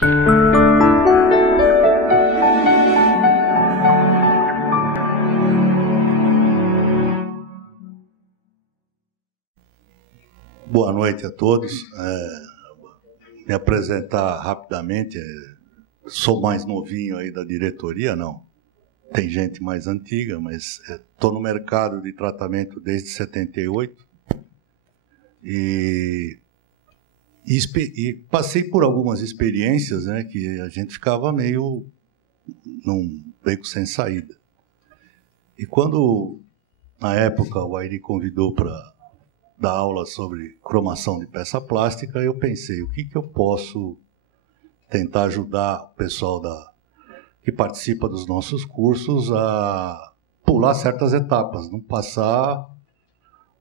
Boa noite a todos. Me apresentar rapidamente. Sou mais novinho aí da diretoria, não. Tem gente mais antiga, mas estou no mercado de tratamento desde 78 e passei por algumas experiências, né, que a gente ficava meio num beco sem saída. E quando, na época, o Airi convidou para dar aula sobre cromação de peça plástica, eu pensei, o que eu posso tentar ajudar o pessoal que participa dos nossos cursos a pular certas etapas, não passar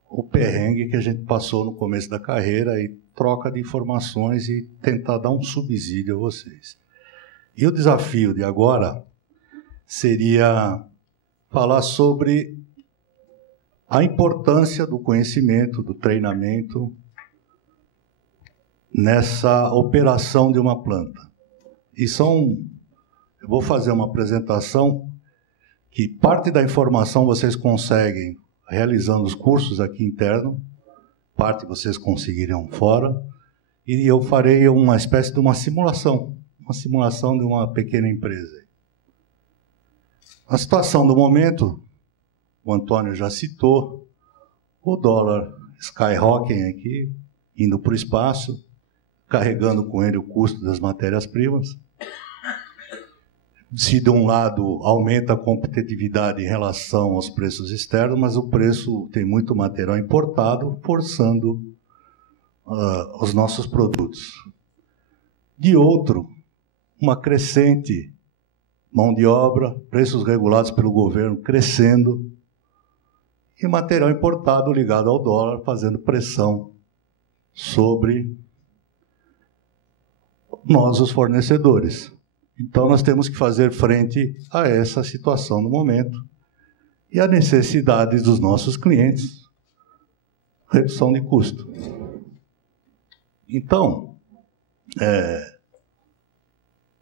o perrengue que a gente passou no começo da carreira e troca de informações e tentar dar um subsídio a vocês. E o desafio de agora seria falar sobre a importância do conhecimento, do treinamento nessa operação de uma planta. E eu vou fazer uma apresentação que parte da informação vocês conseguem realizando os cursos aqui interno, parte vocês conseguirão fora, e eu farei uma espécie de uma simulação de uma pequena empresa. A situação do momento, o Antônio já citou, o dólar skyrocketing aqui, indo para o espaço, carregando com ele o custo das matérias-primas. Se de um lado aumenta a competitividade em relação aos preços externos, mas o preço tem muito material importado, forçando os nossos produtos. De outro, uma crescente mão de obra, preços regulados pelo governo crescendo, e material importado ligado ao dólar, fazendo pressão sobre nós, os fornecedores. Então, nós temos que fazer frente a essa situação no momento e a necessidade dos nossos clientes, redução de custo. Então,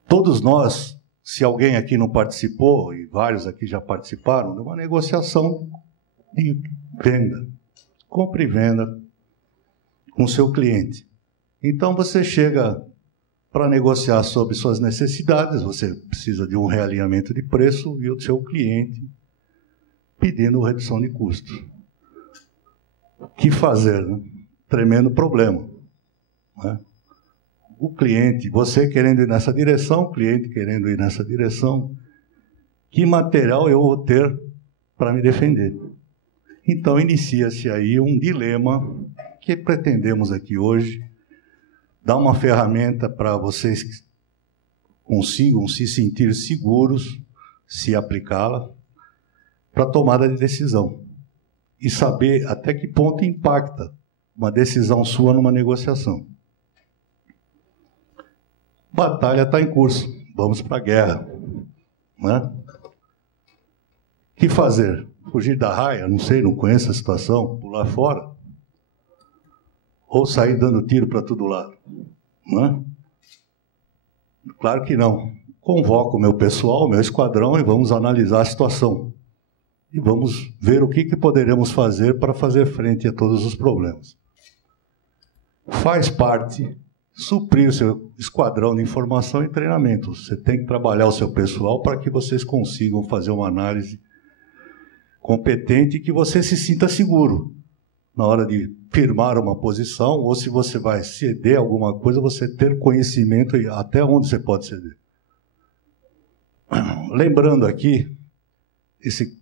todos nós, se alguém aqui não participou, e vários aqui já participaram, de uma negociação de venda, compra e venda com o seu cliente. Então, você chega para negociar sobre suas necessidades, você precisa de um realinhamento de preço e o seu cliente pedindo redução de custo. O que fazer, né? Tremendo problema, né? O cliente, você querendo ir nessa direção, o cliente querendo ir nessa direção, que material eu vou ter para me defender? Então, inicia-se aí um dilema que pretendemos aqui hoje dar uma ferramenta para vocês que consigam se sentir seguros, se aplicá-la, para tomada de decisão. E saber até que ponto impacta uma decisão sua numa negociação. Batalha está em curso, vamos para a guerra, né? O que fazer? Fugir da raia? Não sei, não conheço a situação. Pular fora? Ou sair dando tiro para todo lado? Não é? Claro que não. Convoco o meu pessoal, o meu esquadrão, e vamos analisar a situação. E vamos ver o que poderemos fazer para fazer frente a todos os problemas. Faz parte suprir o seu esquadrão de informação e treinamento. Você tem que trabalhar o seu pessoal para que vocês consigam fazer uma análise competente e que você se sinta seguro na hora de firmar uma posição, ou se você vai ceder alguma coisa, você ter conhecimento e até onde você pode ceder. Lembrando aqui, esse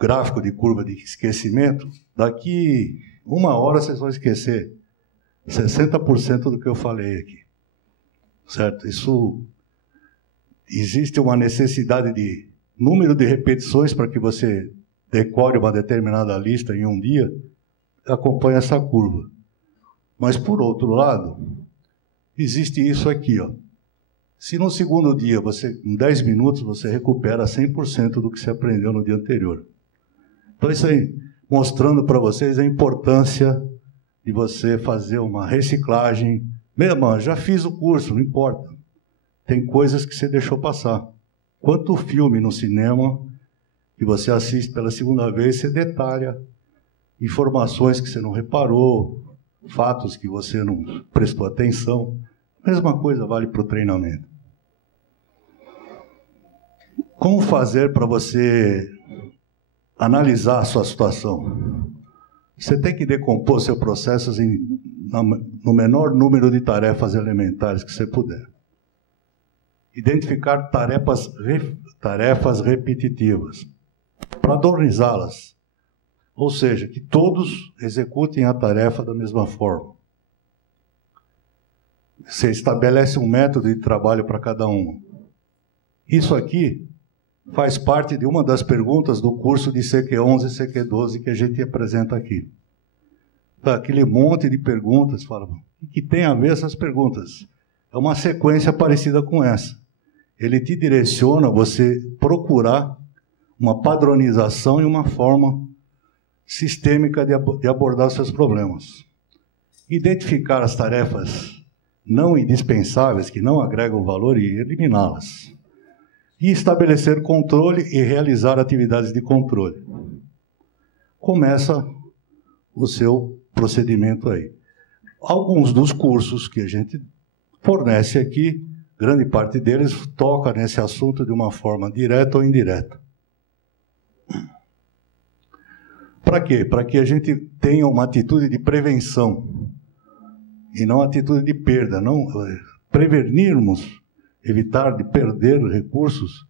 gráfico de curva de esquecimento, daqui 1 hora vocês vão esquecer 60% do que eu falei aqui. Certo? Isso, existe uma necessidade de número de repetições para que você decore uma determinada lista em um dia, acompanha essa curva. Mas, por outro lado, existe isso aqui, ó. Se no segundo dia, em 10 minutos, você recupera 100% do que você aprendeu no dia anterior. Então, isso aí, mostrando para vocês a importância de você fazer uma reciclagem. Meu irmão, já fiz o curso, não importa. tem coisas que você deixou passar. Quanto filme no cinema que você assiste pela segunda vez, você detalha informações que você não reparou, fatos que você não prestou atenção. A mesma coisa vale para o treinamento. Como fazer para você analisar a sua situação? Você tem que decompor seus processos no menor número de tarefas elementares que você puder. Identificar tarefas repetitivas, padronizá-las. Ou seja, que todos executem a tarefa da mesma forma. Você estabelece um método de trabalho para cada um. Isso aqui faz parte de uma das perguntas do curso de CQ11 e CQ12 que a gente apresenta aqui. Aquele monte de perguntas, fala, o que tem a ver essas perguntas? É uma sequência parecida com essa. Ele te direciona a você procurar uma padronização e uma forma sistêmica de abordar seus problemas. Identificar as tarefas não indispensáveis, que não agregam valor, e eliminá-las. E estabelecer controle e realizar atividades de controle. Começa o seu procedimento aí. Alguns dos cursos que a gente fornece aqui, grande parte deles toca nesse assunto de uma forma direta ou indireta. Para quê? Para que a gente tenha uma atitude de prevenção e não atitude de perda. Não prevenirmos, evitar de perder recursos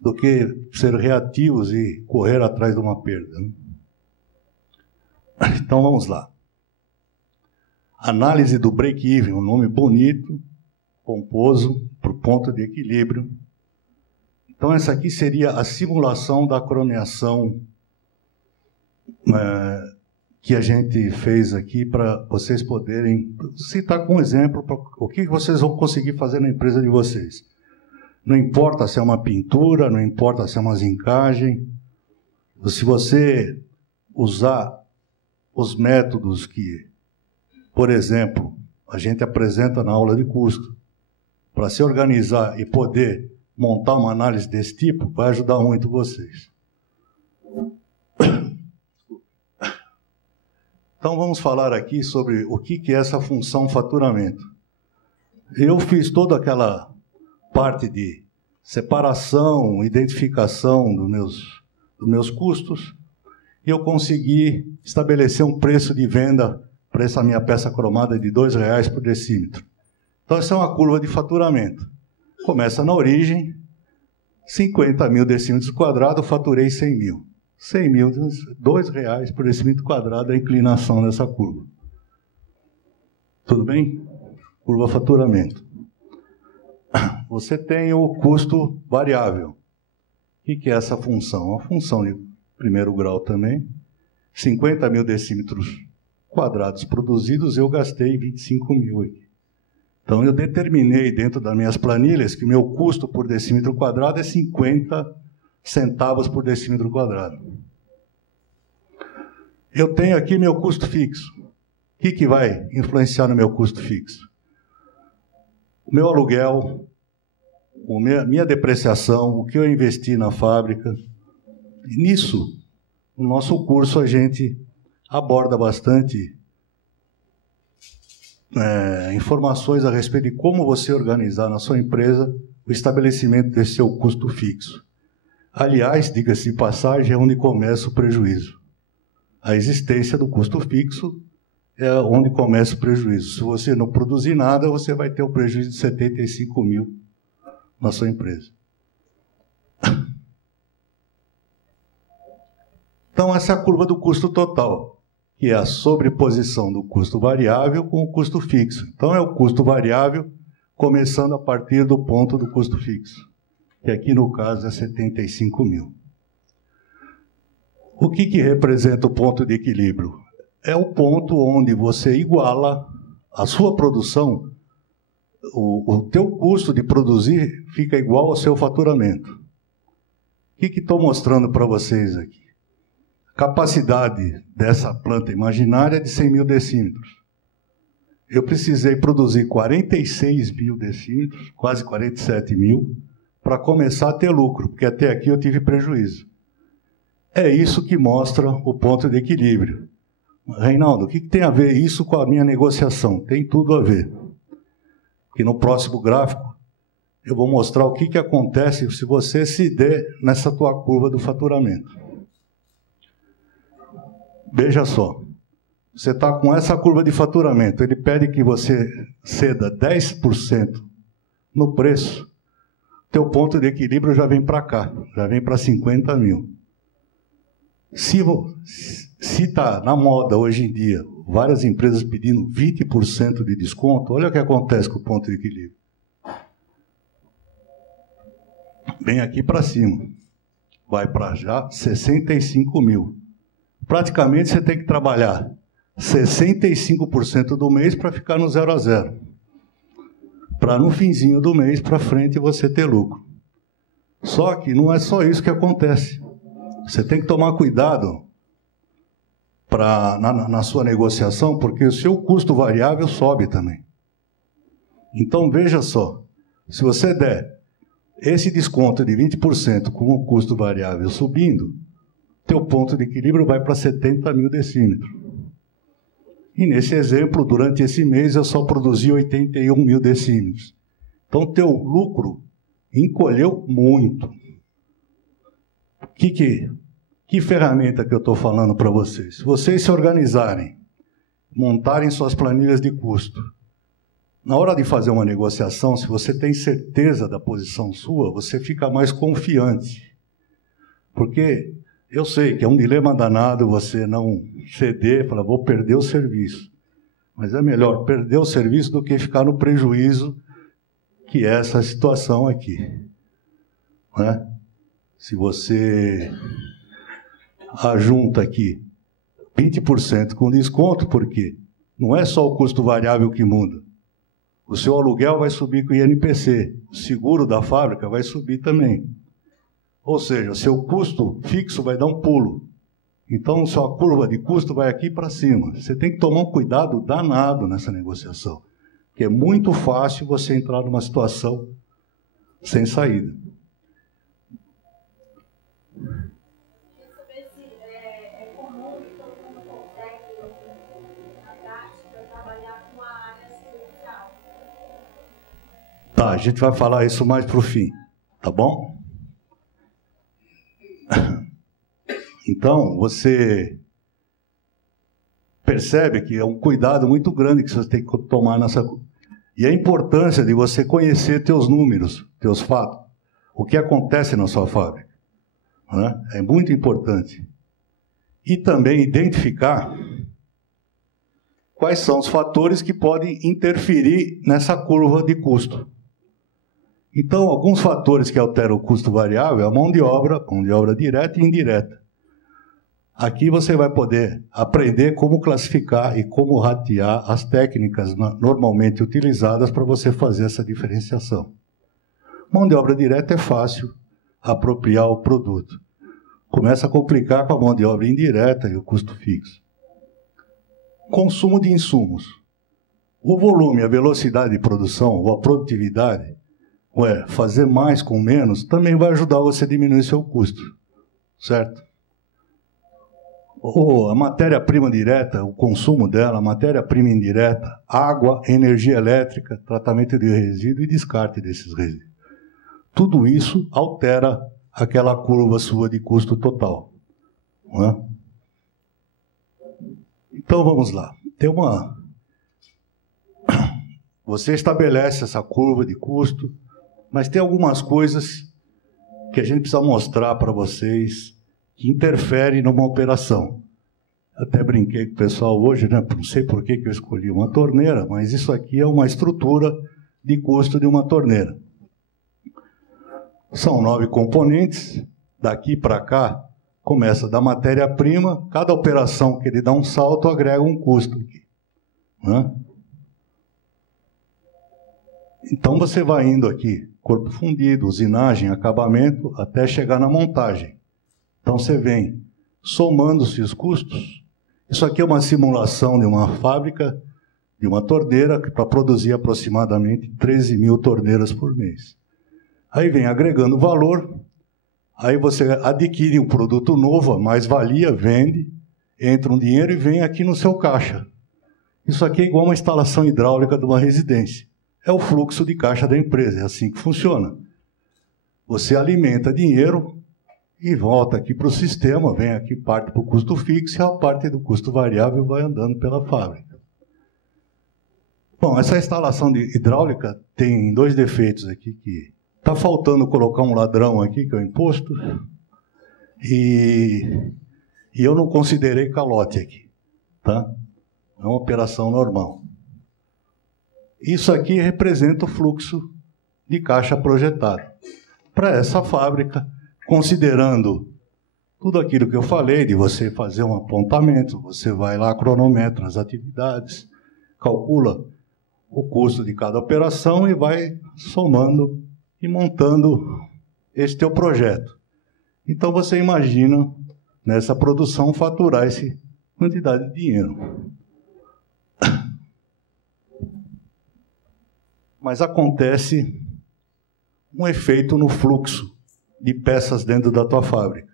do que ser reativos e correr atrás de uma perda. Então vamos lá. Análise do break-even, um nome bonito, pomposo, para o ponto de equilíbrio. Então essa aqui seria a simulação da acromeação que a gente fez aqui para vocês poderem citar com exemplo para o que vocês vão conseguir fazer na empresa de vocês. Não importa se é uma pintura, não importa se é uma zincagem, se você usar os métodos que, por exemplo, a gente apresenta na aula de custo, para se organizar e poder montar uma análise desse tipo, vai ajudar muito vocês. Então vamos falar aqui sobre o que é essa função faturamento. Eu fiz toda aquela parte de separação, identificação dos meus custos, e eu consegui estabelecer um preço de venda para essa minha peça cromada de R$2 por decímetro. Então essa é uma curva de faturamento. Começa na origem, 50 mil decímetros quadrados, faturei 100 mil. 100 mil, R$2 por decímetro quadrado é a inclinação dessa curva. Tudo bem? Curva faturamento. Você tem o custo variável. O que é essa função? Uma função de primeiro grau também. 50 mil decímetros quadrados produzidos, eu gastei 25 mil aqui. Então eu determinei dentro das minhas planilhas que o meu custo por decímetro quadrado é 50 centavos por decímetro quadrado. Eu tenho aqui meu custo fixo. O que vai influenciar no meu custo fixo? O meu aluguel, minha depreciação, o que eu investi na fábrica. E nisso, no nosso curso, a gente aborda bastante informações a respeito de como você organizar na sua empresa o estabelecimento desse seu custo fixo. Aliás, diga-se de passagem, é onde começa o prejuízo. A existência do custo fixo é onde começa o prejuízo. Se você não produzir nada, você vai ter um prejuízo de 75 mil na sua empresa. Então, essa é a curva do custo total, que é a sobreposição do custo variável com o custo fixo. Então, é o custo variável começando a partir do ponto do custo fixo, que aqui no caso é 75 mil. O que representa o ponto de equilíbrio? É o ponto onde você iguala a sua produção, o teu custo de produzir fica igual ao seu faturamento. O que estou mostrando para vocês aqui? A capacidade dessa planta imaginária é de 100 mil decímetros. eu precisei produzir 46 mil decímetros, quase 47 mil, para começar a ter lucro, porque até aqui eu tive prejuízo. É isso que mostra o ponto de equilíbrio. Reinaldo, o que tem a ver isso com a minha negociação? Tem tudo a ver. Porque no próximo gráfico eu vou mostrar o que acontece se você se der nessa tua curva do faturamento. Veja só. Você está com essa curva de faturamento, ele pede que você ceda 10% no preço, teu ponto de equilíbrio já vem para cá, já vem para 50 mil. Se está na moda hoje em dia, várias empresas pedindo 20% de desconto, olha o que acontece com o ponto de equilíbrio. Vem aqui para cima, vai para já 65 mil. Praticamente você tem que trabalhar 65% do mês para ficar no 0 a 0. Para no finzinho do mês, para frente, você ter lucro. Só que não é só isso que acontece. Você tem que tomar cuidado na sua negociação, porque o seu custo variável sobe também. Então, veja só, se você der esse desconto de 20% com o custo variável subindo, teu ponto de equilíbrio vai para 70 mil decímetros. E nesse exemplo, durante esse mês, eu só produzi 81 mil decímetros. Então, teu lucro encolheu muito. Que ferramenta que eu estou falando para vocês? Se vocês se organizarem, montarem suas planilhas de custo, na hora de fazer uma negociação, se você tem certeza da posição sua, você fica mais confiante. Porque eu sei que é um dilema danado você não ceder, falar, vou perder o serviço. Mas é melhor perder o serviço do que ficar no prejuízo, que é essa situação aqui. Né? Se você ajunta aqui 20% com desconto, porque não é só o custo variável que muda. O seu aluguel vai subir com o INPC, o seguro da fábrica vai subir também. Ou seja, seu custo fixo vai dar um pulo. Então, sua curva de custo vai aqui para cima. Você tem que tomar um cuidado danado nessa negociação, porque é muito fácil você entrar numa situação sem saída. É comum que todo mundo consegue, na prática, trabalhar com a área assistencial. Tá, a gente vai falar isso mais para o fim, tá bom? Então, você percebe que é um cuidado muito grande que você tem que tomar nessa... E a importância de você conhecer teus números, teus fatos, o que acontece na sua fábrica. Né? É muito importante. E também identificar quais são os fatores que podem interferir nessa curva de custo. Então, alguns fatores que alteram o custo variável é a mão de obra direta e indireta. Aqui você vai poder aprender como classificar e como ratear as técnicas normalmente utilizadas para você fazer essa diferenciação. Mão de obra direta é fácil apropriar o produto. Começa a complicar com a mão de obra indireta e o custo fixo. Consumo de insumos. O volume, a velocidade de produção ou a produtividade, fazer mais com menos, também vai ajudar você a diminuir seu custo, certo? A matéria-prima direta, o consumo dela, a matéria-prima indireta, água, energia elétrica, tratamento de resíduo e descarte desses resíduos. Tudo isso altera aquela curva sua de custo total. Não é? Então vamos lá. Você estabelece essa curva de custo, mas tem algumas coisas que a gente precisa mostrar para vocês que interfere numa operação. Até brinquei com o pessoal hoje, né? Não sei por que eu escolhi uma torneira, mas isso aqui é uma estrutura de custo de uma torneira. São 9 componentes, daqui para cá, começa da matéria-prima, cada operação que ele dá um salto agrega um custo aqui. Né? Então você vai indo aqui, corpo fundido, usinagem, acabamento, até chegar na montagem. Então, você vem somando-se os custos. Isso aqui é uma simulação de uma fábrica de uma torneira para produzir aproximadamente 13 mil torneiras por mês. Aí vem agregando valor, aí você adquire um produto novo, a mais-valia, vende, entra um dinheiro e vem aqui no seu caixa. Isso aqui é igual uma instalação hidráulica de uma residência. É o fluxo de caixa da empresa, é assim que funciona. Você alimenta dinheiro e volta aqui para o sistema, vem aqui, parte para o custo fixo e a parte do custo variável vai andando pela fábrica. Bom, essa instalação de hidráulica tem dois defeitos aqui, que está faltando colocar um ladrão aqui, que é o imposto, e eu não considerei calote aqui, tá? É uma operação normal. Isso aqui representa o fluxo de caixa projetado. Para essa fábrica, considerando tudo aquilo que eu falei, de você fazer um apontamento, você vai lá, cronometra as atividades, calcula o custo de cada operação e vai somando e montando esse teu projeto. Então você imagina nessa produção faturar essa quantidade de dinheiro. Mas acontece um efeito no fluxo de peças dentro da tua fábrica.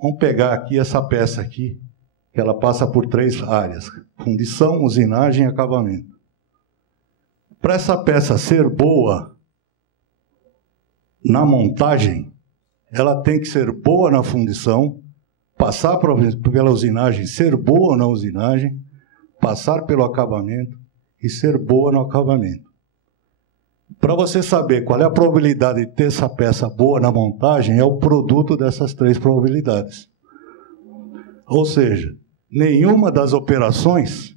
Vamos pegar aqui essa peça aqui, que ela passa por 3 áreas: fundição, usinagem e acabamento. Para essa peça ser boa na montagem, ela tem que ser boa na fundição, passar pela usinagem, ser boa na usinagem, passar pelo acabamento e ser boa no acabamento. Para você saber qual é a probabilidade de ter essa peça boa na montagem, é o produto dessas 3 probabilidades. Ou seja, nenhuma das operações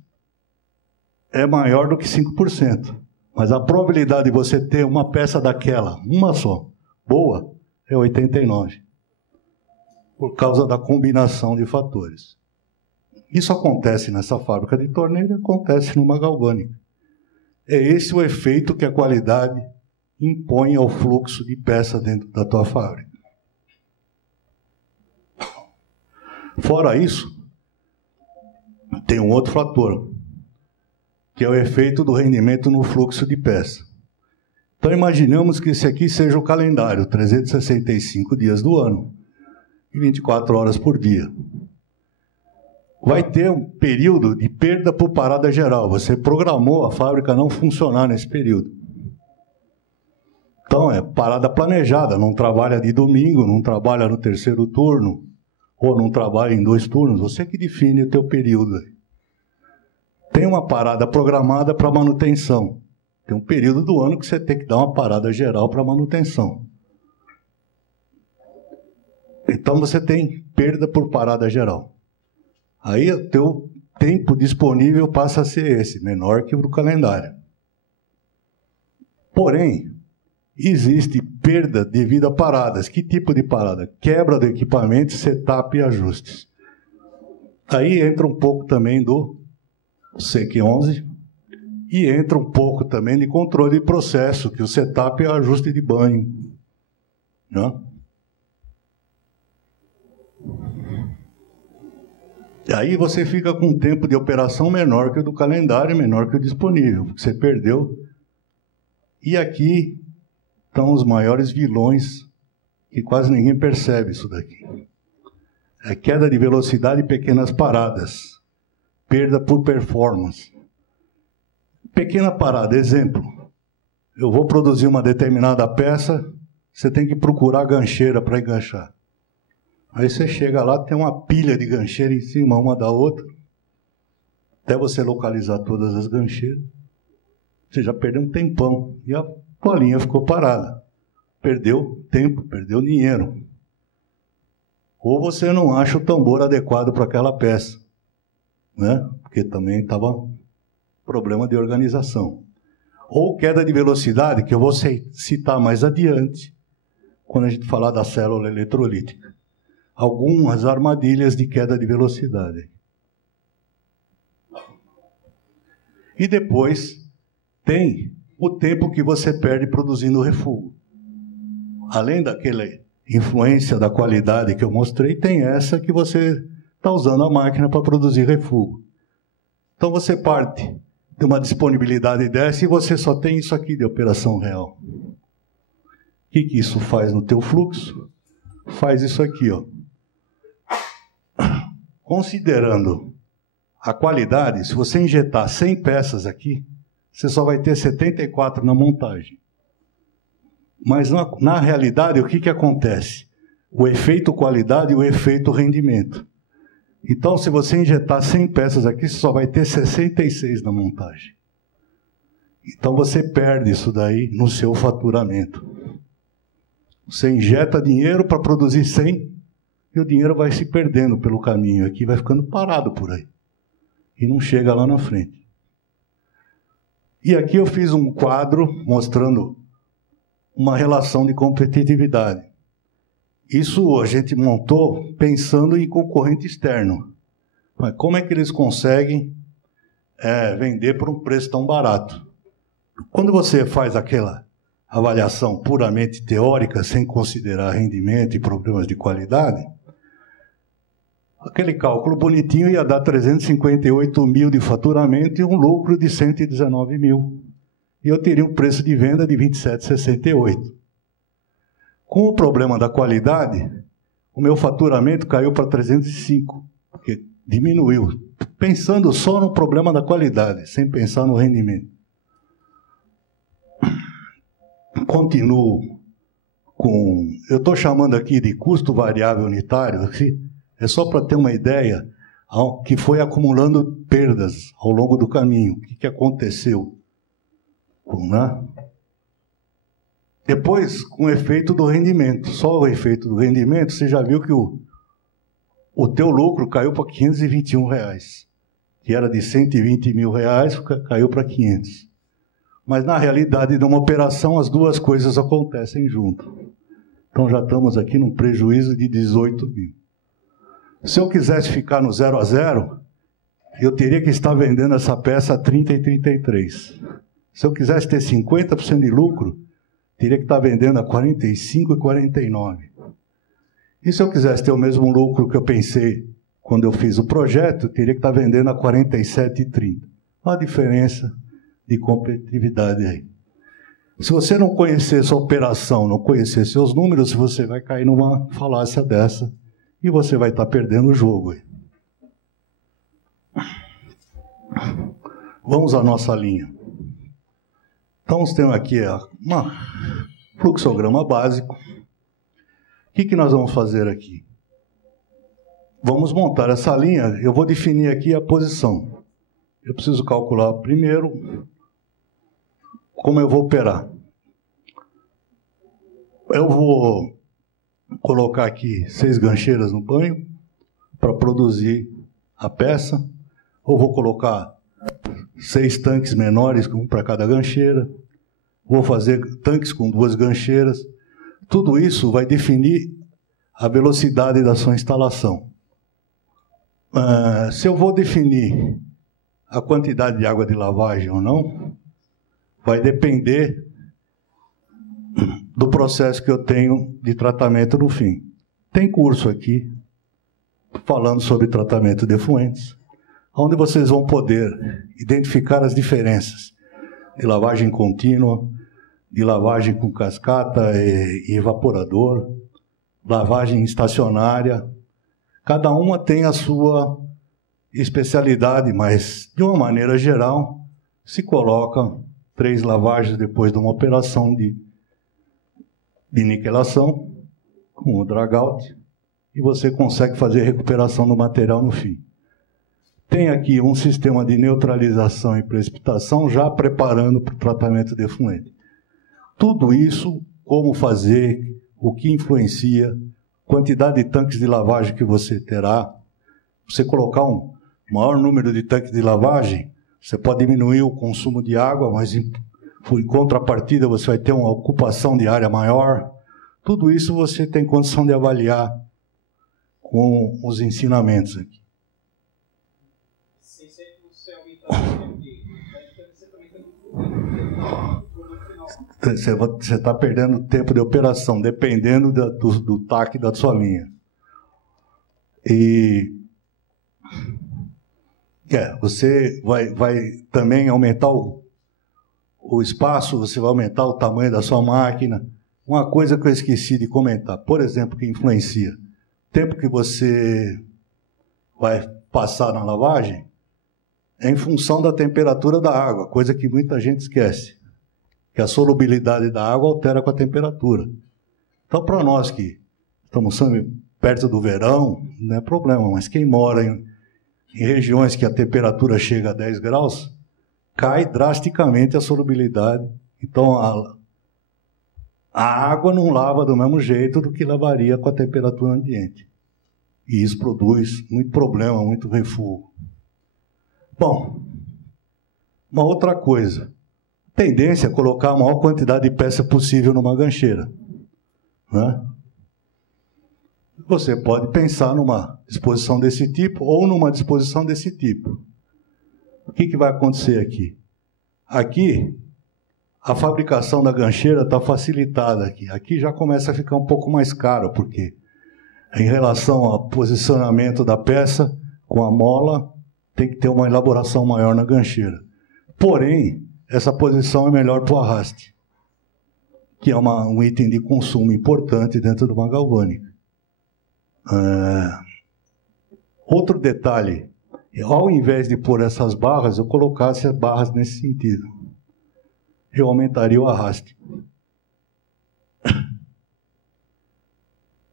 é maior do que 5%. Mas a probabilidade de você ter uma peça daquela, uma só, boa, é 89%. Por causa da combinação de fatores. Isso acontece nessa fábrica de torneira, acontece numa galvânica. É esse o efeito que a qualidade impõe ao fluxo de peça dentro da tua fábrica. Fora isso, tem um outro fator, que é o efeito do rendimento no fluxo de peça. Então imaginamos que esse aqui seja o calendário, 365 dias do ano, e 24 horas por dia. Vai ter um período de perda por parada geral. Você programou a fábrica não funcionar nesse período. Então, é parada planejada. Não trabalha de domingo, não trabalha no 3º turno, ou não trabalha em 2 turnos. Você que define o teu período. Tem uma parada programada para manutenção. Tem um período do ano que você tem que dar uma parada geral para manutenção. Então, você tem perda por parada geral. Aí o teu tempo disponível passa a ser esse, menor que o do calendário. Porém, existe perda devido a paradas. Que tipo de parada? Quebra do equipamento, setup e ajustes. Aí entra um pouco também do SEC11 e entra um pouco também de controle de processo, que o setup é o ajuste de banho. Né? Aí você fica com um tempo de operação menor que o do calendário, menor que o disponível, porque você perdeu. E aqui estão os maiores vilões, que quase ninguém percebe isso daqui. É queda de velocidade e pequenas paradas. Perda por performance. Pequena parada, exemplo. Eu vou produzir uma determinada peça, você tem que procurar gancheira para enganchar. Aí você chega lá, tem uma pilha de gancheira em cima, uma da outra. Até você localizar todas as gancheiras, você já perdeu um tempão. E a tua linha ficou parada. Perdeu tempo, perdeu dinheiro. Ou você não acha o tambor adequado para aquela peça, né? Porque também estava problema de organização. Ou queda de velocidade, que eu vou citar mais adiante, quando a gente falar da célula eletrolítica. Algumas armadilhas de queda de velocidade. E depois tem o tempo que você perde produzindo o refúgio. Além daquela influência da qualidade que eu mostrei, tem essa que você está usando a máquina para produzir refúgio. Então você parte de uma disponibilidade dessa e você só tem isso aqui de operação real. O que isso faz no teu fluxo? Faz isso aqui, ó. Considerando a qualidade, se você injetar 100 peças aqui, você só vai ter 74 na montagem. Mas na realidade, o que acontece? O efeito qualidade e o efeito rendimento. Então, se você injetar 100 peças aqui, você só vai ter 66 na montagem. Então, você perde isso daí no seu faturamento. Você injeta dinheiro para produzir 100 e o dinheiro vai se perdendo pelo caminho aqui, vai ficando parado por aí. E não chega lá na frente. E aqui eu fiz um quadro mostrando uma relação de competitividade. Isso a gente montou pensando em concorrente externo. Mas como é que eles conseguem vender por um preço tão barato? Quando você faz aquela avaliação puramente teórica, sem considerar rendimento e problemas de qualidade, aquele cálculo bonitinho ia dar 358 mil de faturamento e um lucro de 119 mil. E eu teria um preço de venda de 27,68. Com o problema da qualidade, o meu faturamento caiu para 305, porque diminuiu. Pensando só no problema da qualidade, sem pensar no rendimento. Continuo com... Eu estou chamando aqui de custo variável unitário, é só para ter uma ideia, que foi acumulando perdas ao longo do caminho. O que aconteceu? Né? Depois, com o efeito do rendimento. Só o efeito do rendimento, você já viu que o teu lucro caiu para R$521, que era de 120 mil reais, caiu para 500. Mas, na realidade, numa operação, as duas coisas acontecem junto. Então, já estamos aqui num prejuízo de 18 mil. Se eu quisesse ficar no 0 a 0, eu teria que estar vendendo essa peça a 30 e 33. Se eu quisesse ter 50% de lucro, teria que estar vendendo a 45 e 49. E se eu quisesse ter o mesmo lucro que eu pensei quando eu fiz o projeto, eu teria que estar vendendo a 47 e 30. Uma diferença de competitividade aí. Se você não conhecer sua operação, não conhecer seus números, você vai cair numa falácia dessa e você vai estar perdendo o jogo aí. Vamos à nossa linha. Então, nós temos aqui um fluxograma básico. O que nós vamos fazer aqui? Vamos montar essa linha. Eu vou definir aqui a posição. Eu preciso calcular primeiro como eu vou operar. Eu vou colocar aqui 6 gancheiras no banho para produzir a peça. Ou vou colocar 6 tanques menores, um para cada gancheira. Vou fazer tanques com 2 gancheiras. Tudo isso vai definir a velocidade da sua instalação. Se eu vou definir a quantidade de água de lavagem ou não, vai depender do processo que eu tenho de tratamento no fim. Tem curso aqui falando sobre tratamento de efluentes, onde vocês vão poder identificar as diferenças de lavagem contínua, de lavagem com cascata e evaporador, lavagem estacionária. Cada uma tem a sua especialidade, mas, de uma maneira geral, se coloca 3 lavagens depois de uma operação de niquelação, com o drag-out, e você consegue fazer recuperação do material no fim. Tem aqui um sistema de neutralização e precipitação já preparando para o tratamento de efluente. Tudo isso, como fazer, o que influencia, quantidade de tanques de lavagem que você terá. Você colocar um maior número de tanques de lavagem, você pode diminuir o consumo de água, mas em contrapartida você vai ter uma ocupação de área maior. Tudo isso você tem condição de avaliar com os ensinamentos aqui. Você está perdendo tempo de operação, dependendo do TAC da sua linha. E quer? Você vai também aumentar o espaço, você vai aumentar o tamanho da sua máquina. Uma coisa que eu esqueci de comentar, por exemplo, que influencia. O tempo que você vai passar na lavagem é em função da temperatura da água, coisa que muita gente esquece. Que a solubilidade da água altera com a temperatura. Então, para nós que estamos perto do verão, não é problema, mas quem mora em regiões que a temperatura chega a 10 graus, cai drasticamente a solubilidade. Então, a água não lava do mesmo jeito do que lavaria com a temperatura ambiente. E isso produz muito problema, muito refúgio. Bom, uma outra coisa. Tendência é colocar a maior quantidade de peça possível numa gancheira, né? Você pode pensar numa disposição desse tipo ou numa disposição desse tipo. O que vai acontecer aqui? Aqui, a fabricação da gancheira está facilitada aqui. Aqui já começa a ficar um pouco mais caro, porque em relação ao posicionamento da peça com a mola, tem que ter uma elaboração maior na gancheira. Porém, essa posição é melhor para o arraste, que é um item de consumo importante dentro de uma galvânica. Outro detalhe, ao invés de pôr essas barras, eu colocasse as barras nesse sentido. Eu aumentaria o arraste.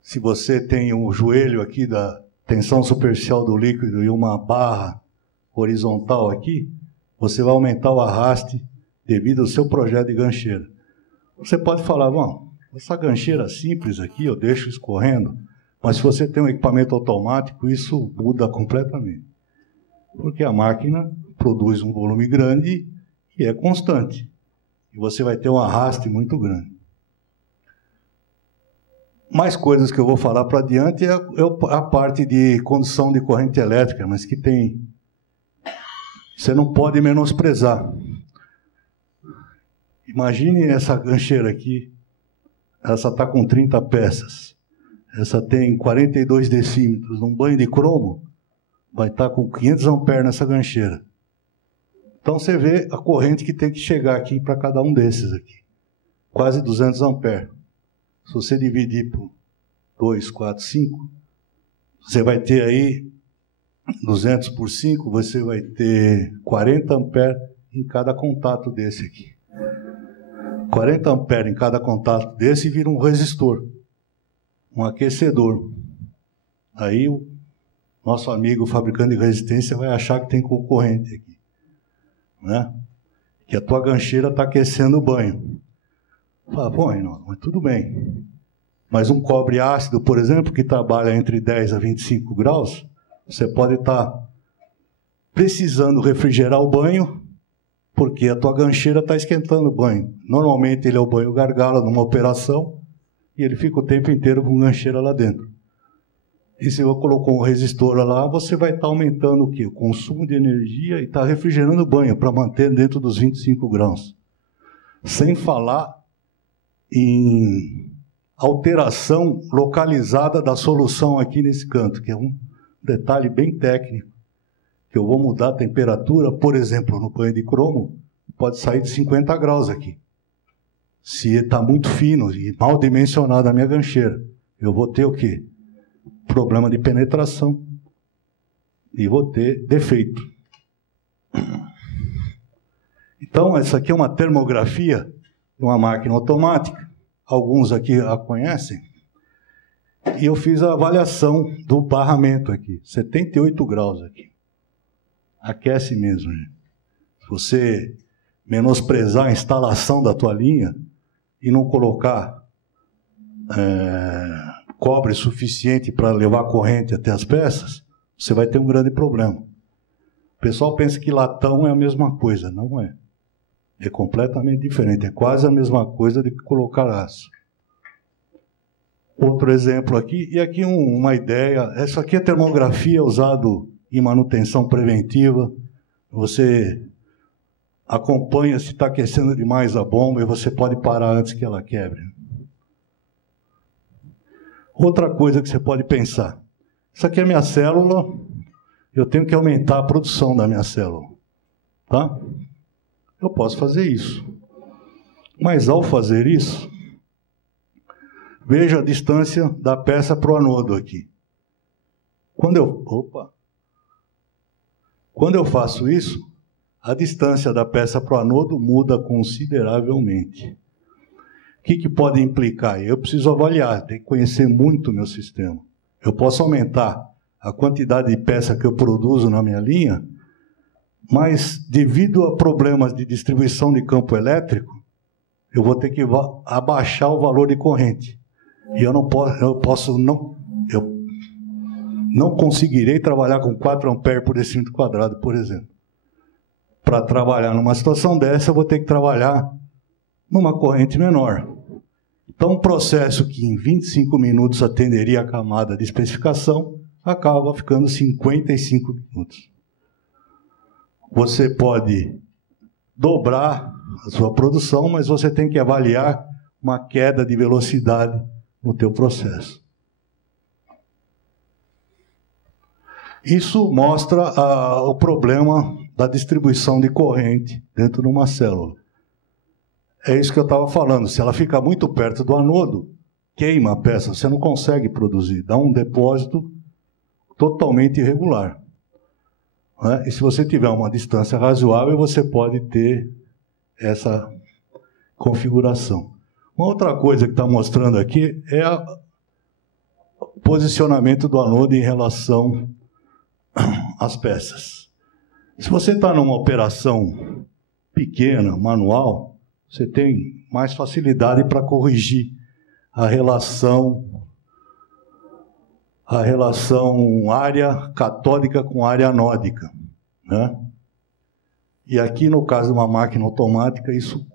Se você tem o joelho aqui da tensão superficial do líquido e uma barra horizontal aqui, você vai aumentar o arraste devido ao seu projeto de gancheira. Você pode falar, bom, essa gancheira simples aqui eu deixo escorrendo, mas se você tem um equipamento automático, isso muda completamente. Porque a máquina produz um volume grande e é constante. E você vai ter um arraste muito grande. Mais coisas que eu vou falar para adiante é a parte de condução de corrente elétrica, mas que tem... Você não pode menosprezar. Imagine essa gancheira aqui. Essa está com 30 peças. Essa tem 42 decímetros. Num banho de cromo, vai estar com 500 amperes nessa gancheira. Então você vê a corrente que tem que chegar aqui para cada um desses aqui. Quase 200 amperes. Se você dividir por 2, 4, 5, você vai ter aí 200 por 5, você vai ter 40 amperes em cada contato desse aqui. 40 amperes em cada contato desse vira um resistor, um aquecedor. Aí o nosso amigo fabricante de resistência vai achar que tem concorrente aqui, né? Que a tua gancheira está aquecendo o banho. Fala, bom, Reinaldo, mas tudo bem. Mas um cobre ácido, por exemplo, que trabalha entre 10 a 25 graus, você pode estar precisando refrigerar o banho, porque a tua gancheira está esquentando o banho. Normalmente ele é o banho gargalo numa operação, e ele fica o tempo inteiro com gancheira lá dentro. E se você colocou um resistor lá, você vai estar aumentando o quê? O consumo de energia e está refrigerando o banho para manter dentro dos 25 graus. Sem falar em alteração localizada da solução aqui nesse canto, que é um detalhe bem técnico, que eu vou mudar a temperatura, por exemplo, no banho de cromo, pode sair de 50 graus aqui. Se está muito fino e mal dimensionada a minha gancheira, eu vou ter o quê? Problema de penetração e vou ter defeito. Então, essa aqui é uma termografia de uma máquina automática. Alguns aqui a conhecem. E eu fiz a avaliação do barramento aqui. 78 graus aqui. Aquece mesmo, gente. Se você menosprezar a instalação da tua linha e não colocar cobre suficiente para levar a corrente até as peças, você vai ter um grande problema. O pessoal pensa que latão é a mesma coisa. Não é. É completamente diferente. É quase a mesma coisa de colocar aço. Outro exemplo aqui. E aqui uma ideia. Essa aqui é termografia usada em manutenção preventiva. Você acompanha se está aquecendo demais a bomba e você pode parar antes que ela quebre. Outra coisa que você pode pensar. Isso aqui é minha célula. eu tenho que aumentar a produção da minha célula. Tá? Eu posso fazer isso. Mas ao fazer isso, veja a distância da peça para o anodo aqui. Quando eu faço isso, a distância da peça para o anodo muda consideravelmente. O que pode implicar? Eu preciso avaliar, tenho que conhecer muito o meu sistema. Eu posso aumentar a quantidade de peça que eu produzo na minha linha, mas devido a problemas de distribuição de campo elétrico, eu vou ter que abaixar o valor de corrente. E eu não conseguirei trabalhar com 4 amperes por decímetro quadrado, por exemplo. Para trabalhar numa situação dessa, eu vou ter que trabalhar numa corrente menor. Então, um processo que em 25 minutos atenderia a camada de especificação, acaba ficando 55 minutos. Você pode dobrar a sua produção, mas você tem que avaliar uma queda de velocidade no teu processo. Isso mostra o problema da distribuição de corrente dentro de uma célula. É isso que eu estava falando. Se ela fica muito perto do anodo, queima a peça, você não consegue produzir. Dá um depósito totalmente irregular. Né? E se você tiver uma distância razoável, você pode ter essa configuração. Uma outra coisa que está mostrando aqui é o posicionamento do anodo em relação às peças. Se você está numa operação pequena, manual, você tem mais facilidade para corrigir a relação área catódica com área anódica, né? E aqui, no caso de uma máquina automática, isso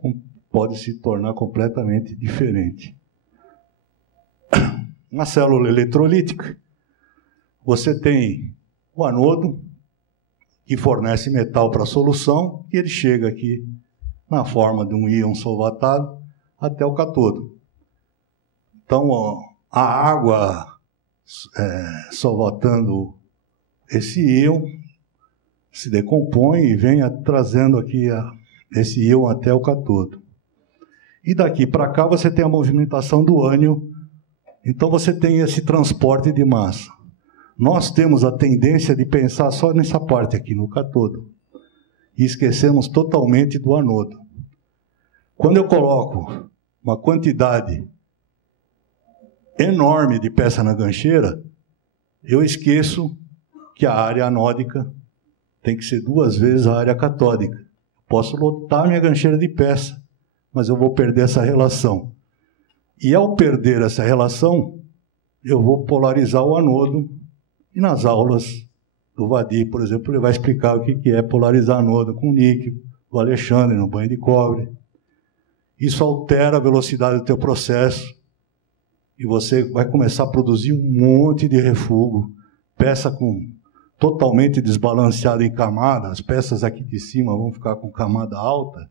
pode se tornar completamente diferente. Na célula eletrolítica, você tem o anodo, que fornece metal para a solução, e ele chega aqui na forma de um íon solvatado até o catodo. Então, a água solvatando esse íon se decompõe e vem trazendo aqui esse íon até o catodo. E daqui para cá você tem a movimentação do ânion, então você tem esse transporte de massa. Nós temos a tendência de pensar só nessa parte aqui, no catodo, e esquecemos totalmente do anodo. Quando eu coloco uma quantidade enorme de peça na gancheira, eu esqueço que a área anódica tem que ser 2 vezes a área catódica. Posso lotar minha gancheira de peça, mas eu vou perder essa relação. E ao perder essa relação, eu vou polarizar o anodo. E nas aulas do Vadir, por exemplo, ele vai explicar o que é polarizar anodo com níquel, o Alexandre no banho de cobre. Isso altera a velocidade do teu processo e você vai começar a produzir um monte de refúgio, peça totalmente desbalanceada em camada. As peças aqui de cima vão ficar com camada alta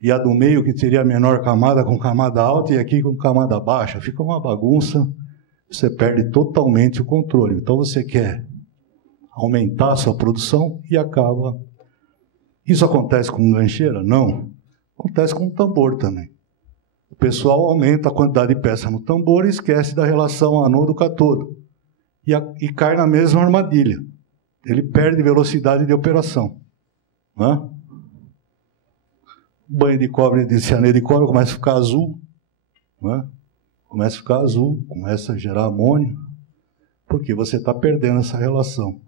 e a do meio, que seria a menor camada, com camada alta, e aqui com camada baixa. Fica uma bagunça, você perde totalmente o controle. Então você quer aumentar a sua produção e acaba... Isso acontece com gancheira? Não. Acontece com tambor também. O pessoal aumenta a quantidade de peça no tambor e esquece da relação anodo-catodo. E cai na mesma armadilha. Ele perde velocidade de operação. Né? O banho de cobre, de cianeto de cobre, começa a ficar azul. Né? Começa a ficar azul, começa a gerar amônio, porque você está perdendo essa relação.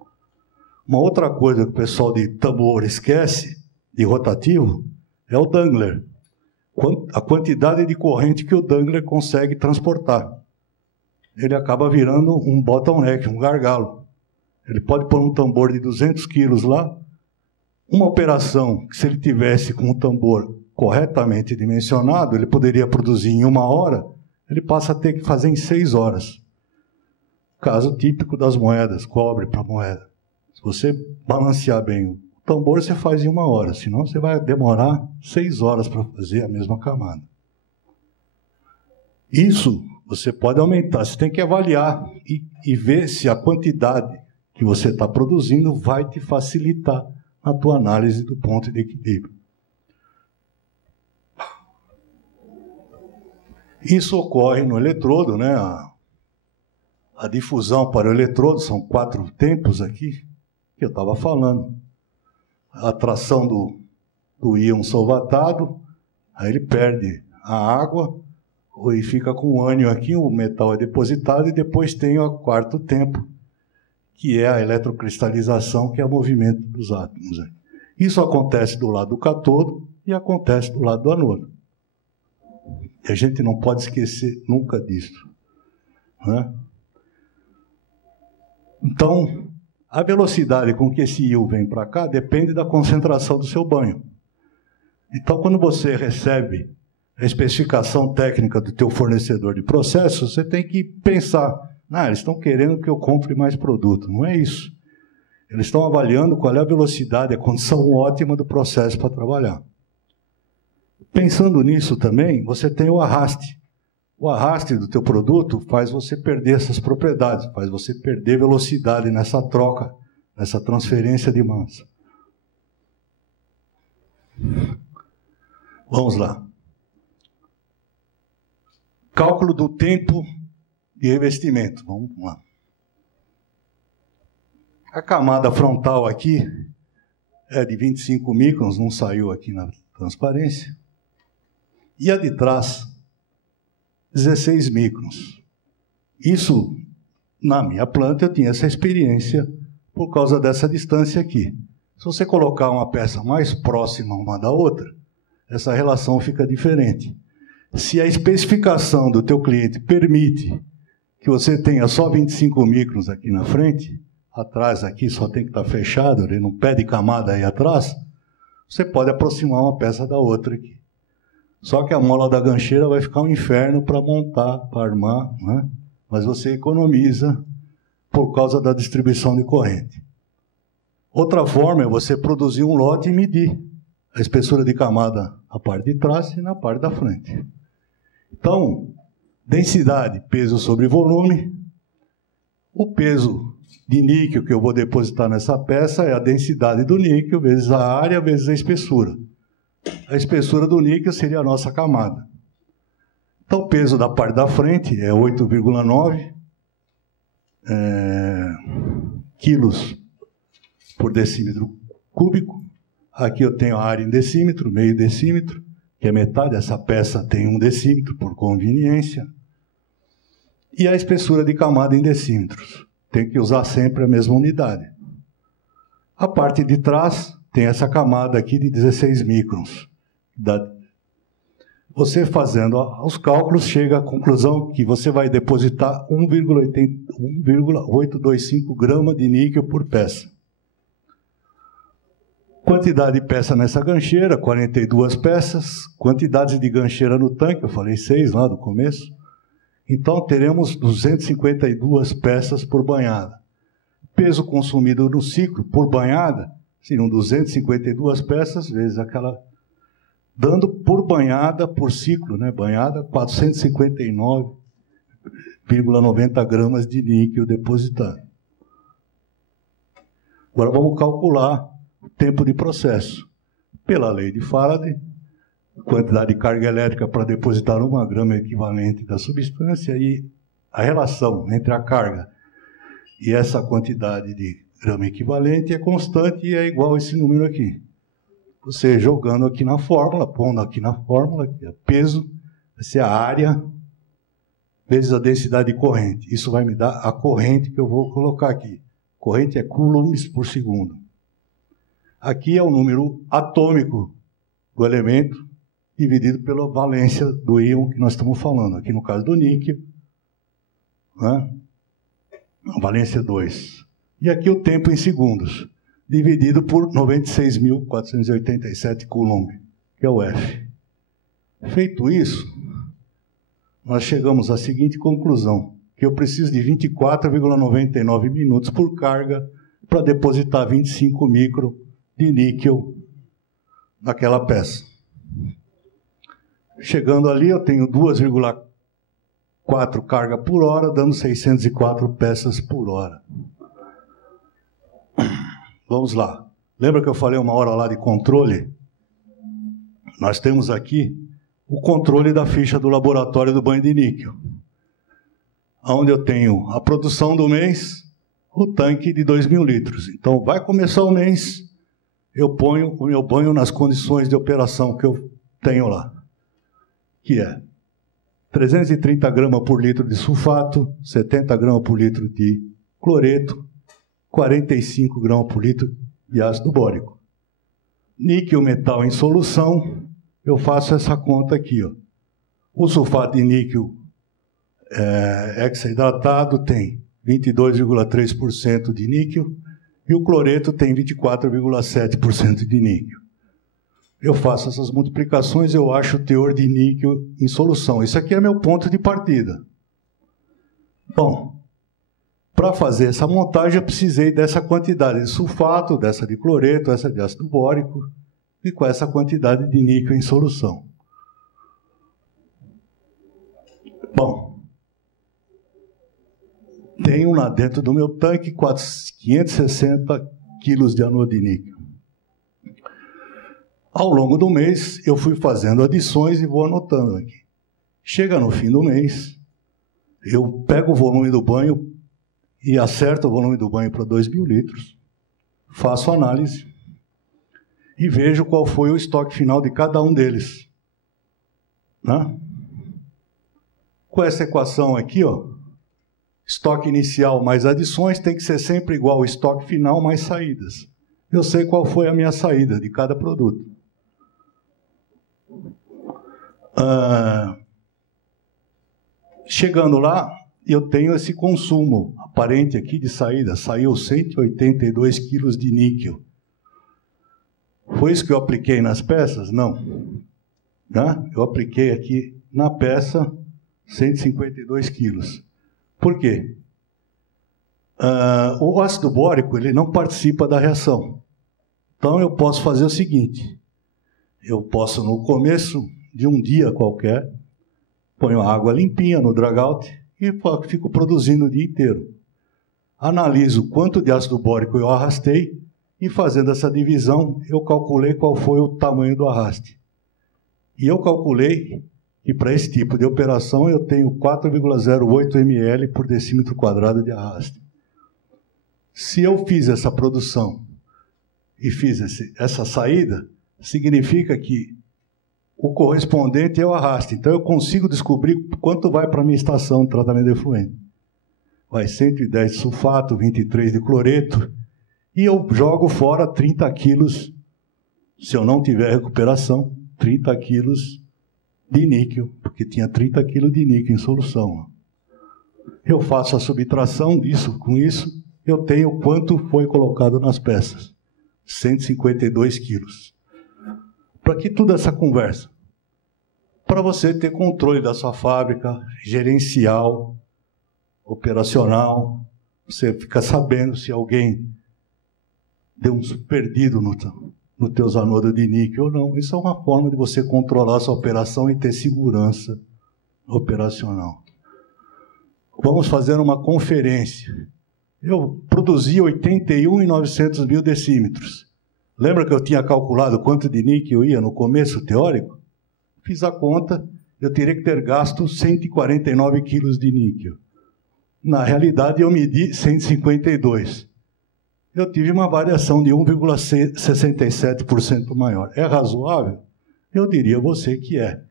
Uma outra coisa que o pessoal de tambor esquece, de rotativo, é o dangler. A quantidade de corrente que o dangler consegue transportar. Ele acaba virando um bottleneck, um gargalo. Ele pode pôr um tambor de 200 quilos lá. Uma operação que, se ele tivesse com o tambor corretamente dimensionado, ele poderia produzir em 1 hora, ele passa a ter que fazer em 6 horas. Caso típico das moedas, cobre para moeda. Se você balancear bem o tambor, você faz em 1 hora, senão você vai demorar 6 horas para fazer a mesma camada. Isso você pode aumentar, você tem que avaliar e ver se a quantidade que você está produzindo vai te facilitar a tua análise do ponto de equilíbrio. Isso ocorre no eletrodo, né? A difusão para o eletrodo, são 4 tempos aqui, que eu estava falando. A atração do íon solvatado, aí ele perde a água, e fica com o ânion aqui, o metal é depositado, e depois tem o 4º tempo, que é a eletrocristalização, que é o movimento dos átomos. Isso acontece do lado do cátodo e acontece do lado do anodo. E a gente não pode esquecer nunca disso, né? Então, a velocidade com que esse íon vem para cá depende da concentração do seu banho. Então, quando você recebe a especificação técnica do teu fornecedor de processo, você tem que pensar, eles estão querendo que eu compre mais produto. Não é isso. Eles estão avaliando qual é a velocidade, a condição ótima do processo para trabalhar. Pensando nisso também, você tem o arraste. O arraste do teu produto faz você perder essas propriedades, faz você perder velocidade nessa troca, nessa transferência de massa. Vamos lá. Cálculo do tempo de revestimento. Vamos lá. A camada frontal aqui é de 25 microns, não saiu aqui na transparência. E a de trás, 16 microns. Isso, na minha planta, eu tinha essa experiência por causa dessa distância aqui. Se você colocar uma peça mais próxima uma da outra, essa relação fica diferente. Se a especificação do teu cliente permite que você tenha só 25 microns aqui na frente, atrás aqui só tem que estar fechado, ele não pede camada aí atrás, você pode aproximar uma peça da outra aqui. Só que a mola da gancheira vai ficar um inferno para montar, para armar, né? Mas você economiza por causa da distribuição de corrente. Outra forma é você produzir um lote e medir a espessura de camada na parte de trás e na parte da frente. Então, densidade, peso sobre volume. O peso de níquel que eu vou depositar nessa peça é a densidade do níquel vezes a área vezes a espessura. A espessura do níquel seria a nossa camada. Então, o peso da parte da frente é 8,9 quilos por decímetro cúbico. Aqui eu tenho a área em decímetro, meio decímetro, que é metade. Essa peça tem 1 decímetro, por conveniência. E a espessura de camada em decímetros. Tem que usar sempre a mesma unidade. A parte de trás tem essa camada aqui de 16 microns. Você fazendo os cálculos, chega à conclusão que você vai depositar 1,825 gramas de níquel por peça. Quantidade de peça nessa gancheira, 42 peças. Quantidade de gancheira no tanque, eu falei 6 lá no começo. Então, teremos 252 peças por banhada. Peso consumido no ciclo por banhada seriam 252 peças vezes aquela, dando por banhada, por ciclo, né? Banhada, 459,90 gramas de níquel depositado. Agora vamos calcular o tempo de processo. Pela lei de Faraday, quantidade de carga elétrica para depositar 1 grama equivalente da substância, e a relação entre a carga e essa quantidade de grama equivalente é constante e é igual a esse número aqui. Você jogando aqui na fórmula, pondo aqui na fórmula, que é peso, vai ser a área vezes a densidade de corrente. Isso vai me dar a corrente que eu vou colocar aqui. Corrente é coulombs por segundo. Aqui é o número atômico do elemento dividido pela valência do íon que nós estamos falando. Aqui no caso do níquel, né? A valência 2. E aqui o tempo em segundos, dividido por 96.487 coulomb, que é o F. Feito isso, nós chegamos à seguinte conclusão, que eu preciso de 24,99 minutos por carga para depositar 25 micro de níquel naquela peça. Chegando ali, eu tenho 2,4 carga por hora, dando 604 peças por hora. vamos lá. Lembra que eu falei uma hora lá de controle? Nós temos aqui o controle da ficha do laboratório do banho de níquel, onde eu tenho a produção do mês, o tanque de 2.000 litros. Então, vai começar o mês, eu ponho o meu banho nas condições de operação que eu tenho lá, que é 330 gramas por litro de sulfato, 70 gramas por litro de cloreto, 45 gramas por litro de ácido bórico. Níquel metal em solução, eu faço essa conta aqui, ó. O sulfato de níquel hexaidratado tem 22,3% de níquel e o cloreto tem 24,7% de níquel. Eu faço essas multiplicações, eu acho o teor de níquel em solução. Isso aqui é meu ponto de partida. Bom, para fazer essa montagem, eu precisei dessa quantidade de sulfato, dessa de cloreto, essa de ácido bórico, e com essa quantidade de níquel em solução. Bom, tenho lá dentro do meu tanque 560 quilos de anodo de níquel. Ao longo do mês, eu fui fazendo adições e vou anotando aqui. Chega no fim do mês, eu pego o volume do banho e acerto o volume do banho para 2.000 litros, faço análise e vejo qual foi o estoque final de cada um deles. Né? Com essa equação aqui, ó, estoque inicial mais adições tem que ser sempre igual ao estoque final mais saídas. Eu sei qual foi a minha saída de cada produto. Chegando lá, eu tenho esse consumo aparente aqui de saída. Saiu 182 quilos de níquel. Foi isso que eu apliquei nas peças? Não. Né? Eu apliquei aqui na peça 152 quilos. Por quê? O ácido bórico ele não participa da reação. Então eu posso fazer o seguinte. Eu posso, no começo de um dia qualquer, ponho a água limpinha no dragout e fico produzindo o dia inteiro. Analiso quanto de ácido bórico eu arrastei e, fazendo essa divisão, eu calculei qual foi o tamanho do arraste. E eu calculei que, para esse tipo de operação, eu tenho 4,08 ml por decímetro quadrado de arraste. Se eu fiz essa produção e fiz essa saída, significa que o correspondente é o arraste. Então, eu consigo descobrir quanto vai para a minha estação de tratamento de efluente. Vai 110 de sulfato, 23 de cloreto, e eu jogo fora 30 quilos, se eu não tiver recuperação, 30 quilos de níquel, porque tinha 30 quilos de níquel em solução. Eu faço a subtração disso, com isso, eu tenho quanto foi colocado nas peças. 152 quilos. Para que toda essa conversa? Para você ter controle da sua fábrica, gerencial, operacional, você fica sabendo se alguém deu um perdido no teus anodos de níquel ou não. Isso é uma forma de você controlar a sua operação e ter segurança operacional. Vamos fazer uma conferência. Eu produzi 81.900 mil decímetros. Lembra que eu tinha calculado quanto de níquel ia no começo teórico? Fiz a conta, eu teria que ter gasto 149 quilos de níquel. Na realidade, eu medi 152. Eu tive uma variação de 1,67% maior. É razoável? Eu diria a você que é.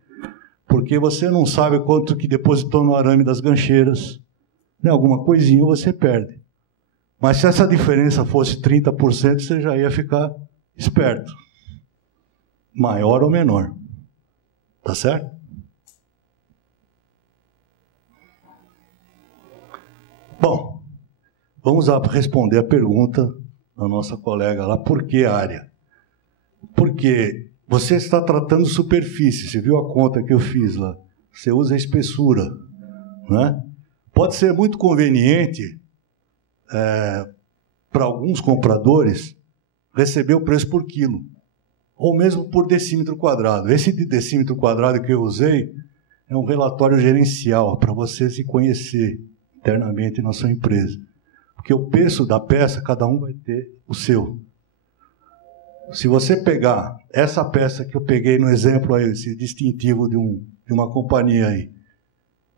Porque você não sabe quanto que depositou no arame das gancheiras. Né? Alguma coisinha você perde. Mas se essa diferença fosse 30%, você já ia ficar esperto. Maior ou menor. Tá certo? Bom, vamos responder a pergunta da nossa colega lá. Por que área? Porque você está tratando superfície. Você viu a conta que eu fiz lá? Você usa a espessura. Né? Pode ser muito conveniente para alguns compradores receber o preço por quilo. Ou mesmo por decímetro quadrado. Esse de decímetro quadrado que eu usei é um relatório gerencial para você se conhecer internamente na sua empresa. Porque o peso da peça, cada um vai ter o seu. Se você pegar essa peça que eu peguei no exemplo aí, esse distintivo de uma companhia aí,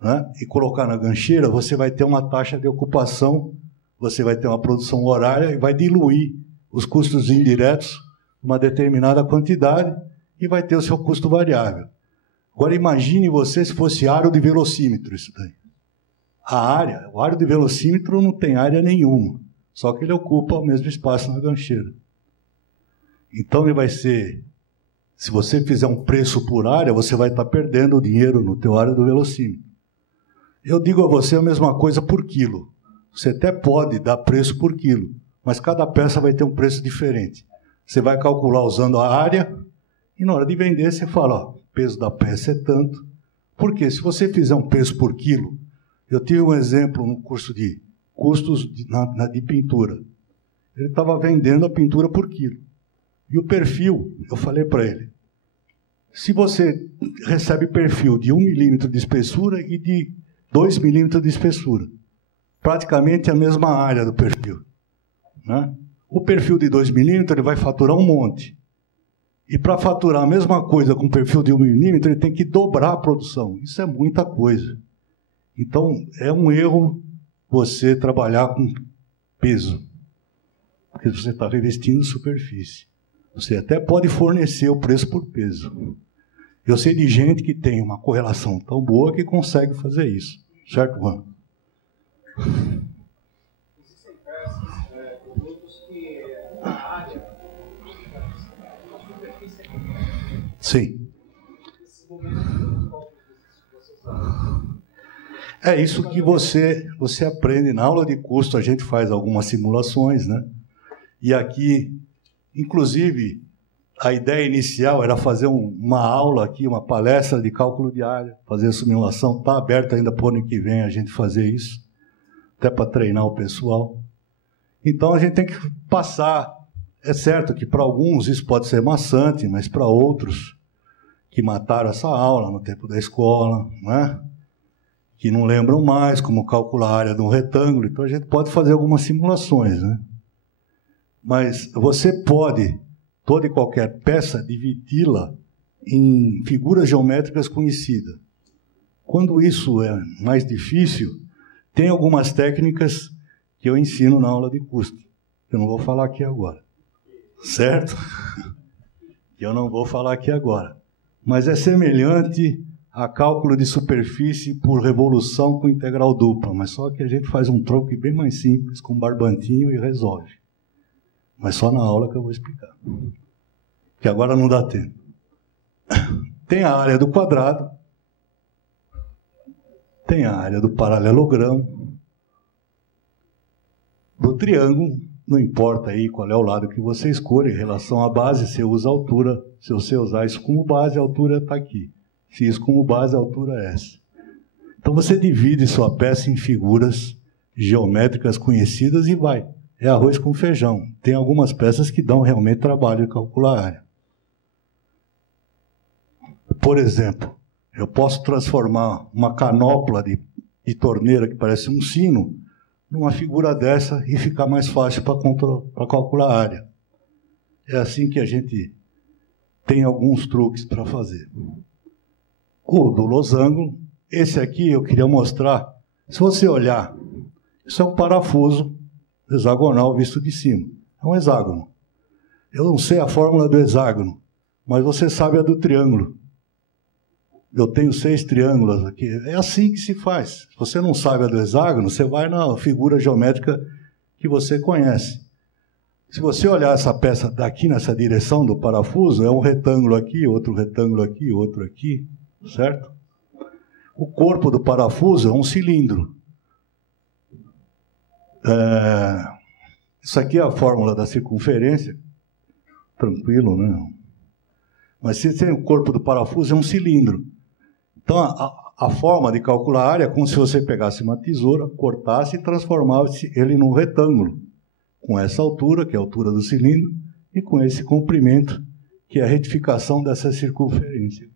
né, e colocar na gancheira, você vai ter uma taxa de ocupação, você vai ter uma produção horária e vai diluir os custos indiretos uma determinada quantidade e vai ter o seu custo variável. Agora imagine você se fosse aro de velocímetro isso daí. O aro de velocímetro não tem área nenhuma, só que ele ocupa o mesmo espaço na gancheira. Então ele vai ser, se você fizer um preço por área, você vai estar perdendo dinheiro no teu aro do velocímetro. Eu digo a você a mesma coisa por quilo. Você até pode dar preço por quilo, mas cada peça vai ter um preço diferente. Você vai calcular usando a área e na hora de vender você fala, ó, o peso da peça é tanto. Porque se você fizer um preço por quilo, eu tive um exemplo no curso de custos de pintura. Ele estava vendendo a pintura por quilo. E o perfil, eu falei para ele, se você recebe perfil de 1 milímetro de espessura e de 2 milímetros de espessura, praticamente a mesma área do perfil, né? O perfil de 2 milímetros ele vai faturar um monte. E para faturar a mesma coisa com perfil de 1 milímetro, ele tem que dobrar a produção. Isso é muita coisa. Então, é um erro você trabalhar com peso, porque você está revestindo superfície. Você até pode fornecer o preço por peso. Eu sei de gente que tem uma correlação tão boa que consegue fazer isso. Certo, Juan? Existem peças, produtos que a área, a superfície é pequena. Sim. Esses momentos, qual você usa? É isso que você aprende na aula de custo. A gente faz algumas simulações, né? E aqui, inclusive, a ideia inicial era fazer uma aula aqui, uma palestra de cálculo de área, fazer a simulação. Está aberto ainda para o ano que vem a gente fazer isso, até para treinar o pessoal. Então a gente tem que passar. É certo que para alguns isso pode ser maçante, mas para outros que mataram essa aula no tempo da escola, né? Que não lembram mais como calcular a área de um retângulo, então a gente pode fazer algumas simulações, né? Mas você pode, toda e qualquer peça, dividi-la em figuras geométricas conhecidas. Quando isso é mais difícil, tem algumas técnicas que eu ensino na aula de custo. Eu não vou falar aqui agora. Certo? Eu não vou falar aqui agora. Mas é semelhante a cálculo de superfície por revolução com integral dupla, mas só que a gente faz um troco bem mais simples, com barbantinho e resolve. Mas só na aula que eu vou explicar. Que agora não dá tempo. Tem a área do quadrado, tem a área do paralelogramo, do triângulo, não importa aí qual é o lado que você escolhe, em relação à base, você usa a altura. Se você usar isso como base, a altura está aqui. Se isso como base, a altura é essa. Então você divide sua peça em figuras geométricas conhecidas e vai. É arroz com feijão. Tem algumas peças que dão realmente trabalho de calcular a área. Por exemplo, eu posso transformar uma canopla de torneira que parece um sino numa figura dessa e ficar mais fácil para calcular a área. É assim que a gente tem alguns truques para fazer. O do losango, esse aqui eu queria mostrar. Se você olhar, isso é um parafuso hexagonal visto de cima. É um hexágono. Eu não sei a fórmula do hexágono, mas você sabe a do triângulo. Eu tenho 6 triângulos aqui. É assim que se faz. Se você não sabe a do hexágono, você vai na figura geométrica que você conhece. Se você olhar essa peça daqui nessa direção do parafuso, é um retângulo aqui, outro retângulo aqui, outro aqui, certo? O corpo do parafuso é um cilindro. Isso aqui é a fórmula da circunferência. Tranquilo, né? Mas se tem o corpo do parafuso, é um cilindro. Então, a forma de calcular a área é como se você pegasse uma tesoura, cortasse e transformasse ele num retângulo. Com essa altura, que é a altura do cilindro, e com esse comprimento, que é a retificação dessa circunferência.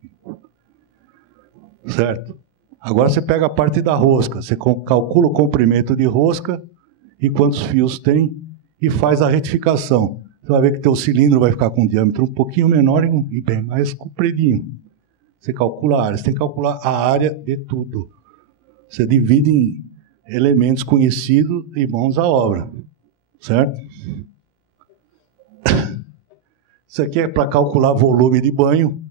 Certo? Agora você pega a parte da rosca. Você calcula o comprimento de rosca e quantos fios tem, e faz a retificação. Você vai ver que teu cilindro vai ficar com um diâmetro um pouquinho menor e bem mais compridinho. Você calcula a área, você tem que calcular a área de tudo. Você divide em elementos conhecidos e mãos à obra, certo? Isso aqui é para calcular volume de banho.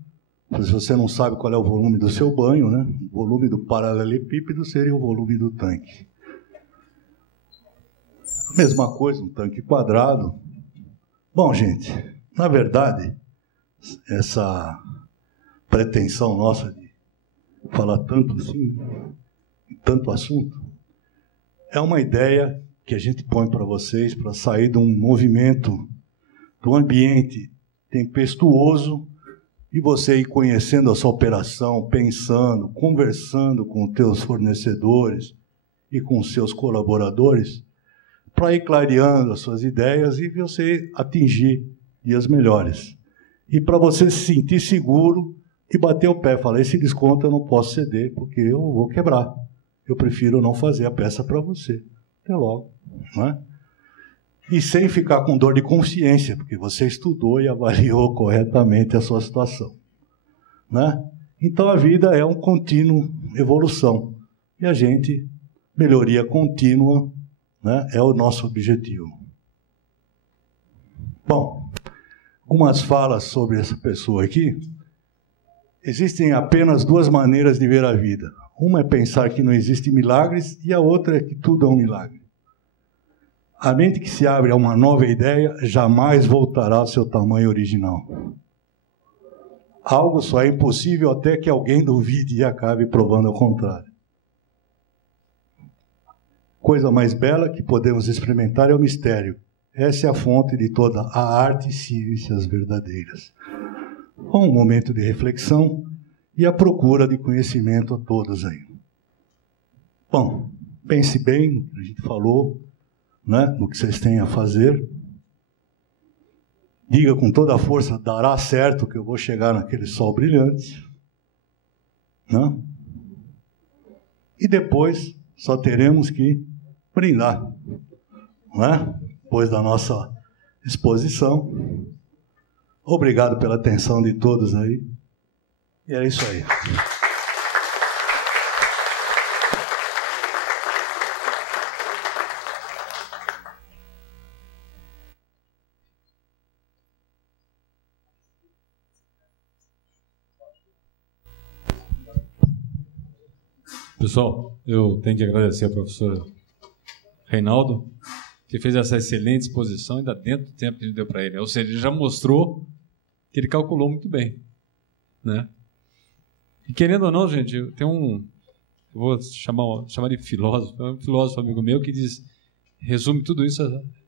Se você não sabe qual é o volume do seu banho, né? O volume do paralelepípedo seria o volume do tanque. Mesma coisa, um tanque quadrado. Bom, gente, na verdade, essa pretensão nossa de falar tanto assim, tanto assunto, é uma ideia que a gente põe para vocês para sair de um movimento, de um ambiente tempestuoso, e você ir conhecendo a sua operação, pensando, conversando com os teus fornecedores e com os seus colaboradores, para ir clareando as suas ideias e você atingir dias melhores. E para você se sentir seguro e bater o pé, falar, esse desconto eu não posso ceder porque eu vou quebrar. Eu prefiro não fazer a peça para você. Até logo. Não é? E sem ficar com dor de consciência, porque você estudou e avaliou corretamente a sua situação. Né? Então a vida é um contínuo evolução. E a gente, melhoria contínua, né, é o nosso objetivo. Bom, algumas falas sobre essa pessoa aqui. Existem apenas duas maneiras de ver a vida. Uma é pensar que não existem milagres e a outra é que tudo é um milagre. A mente que se abre a uma nova ideia jamais voltará ao seu tamanho original. Algo só é impossível até que alguém duvide e acabe provando o contrário. Coisa mais bela que podemos experimentar é o mistério. Essa é a fonte de toda a arte e ciências verdadeiras. Um momento de reflexão e a procura de conhecimento a todos aí. Bom, pense bem no que a gente falou, né, no que vocês têm a fazer. Diga com toda a força, dará certo que eu vou chegar naquele sol brilhante. Né? E depois só teremos que brindar. Né? Depois da nossa exposição. Obrigado pela atenção de todos aí. E é isso aí. Pessoal, eu tenho que agradecer ao professor Reinaldo, que fez essa excelente exposição ainda dentro do tempo que a gente deu para ele. Ou seja, ele já mostrou que ele calculou muito bem. Né? E querendo ou não, gente, eu tenho eu vou chamar de filósofo, é um filósofo amigo meu que diz, resume tudo isso,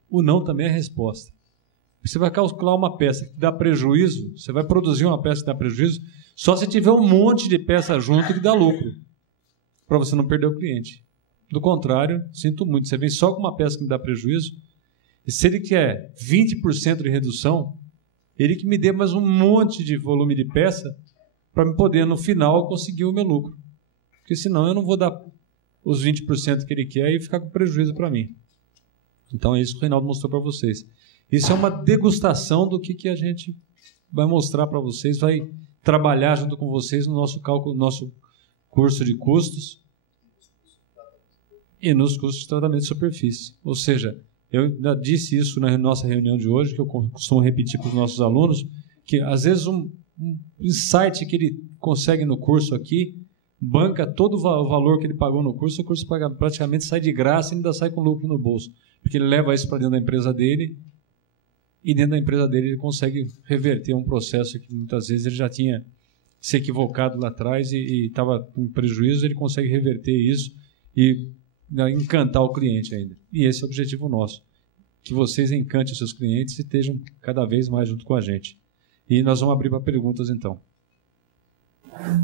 o não também é resposta. Você vai calcular uma peça que dá prejuízo, você vai produzir uma peça que dá prejuízo, só se tiver um monte de peça junto que dá lucro, para você não perder o cliente. Do contrário, sinto muito, você vem só com uma peça que me dá prejuízo, e se ele quer 20% de redução, ele que me dê mais um monte de volume de peça para me poder, no final, conseguir o meu lucro. Porque senão eu não vou dar os 20% que ele quer e ficar com prejuízo para mim. Então é isso que o Reinaldo mostrou para vocês. Isso é uma degustação do que a gente vai mostrar para vocês, vai trabalhar junto com vocês no nosso cálculo, no nosso curso de custos e nos custos de tratamento de superfície. Ou seja, eu ainda disse isso na nossa reunião de hoje, que eu costumo repetir para os nossos alunos, que às vezes um insight que ele consegue no curso aqui, banca todo o valor que ele pagou no curso, o curso praticamente sai de graça e ainda sai com lucro no bolso, porque ele leva isso para dentro da empresa dele, e dentro da empresa dele ele consegue reverter um processo que muitas vezes ele já tinha se equivocado lá atrás e estava com prejuízo, ele consegue reverter isso e encantar o cliente ainda. E esse é o objetivo nosso, que vocês encantem os seus clientes e estejam cada vez mais junto com a gente. E nós vamos abrir para perguntas então.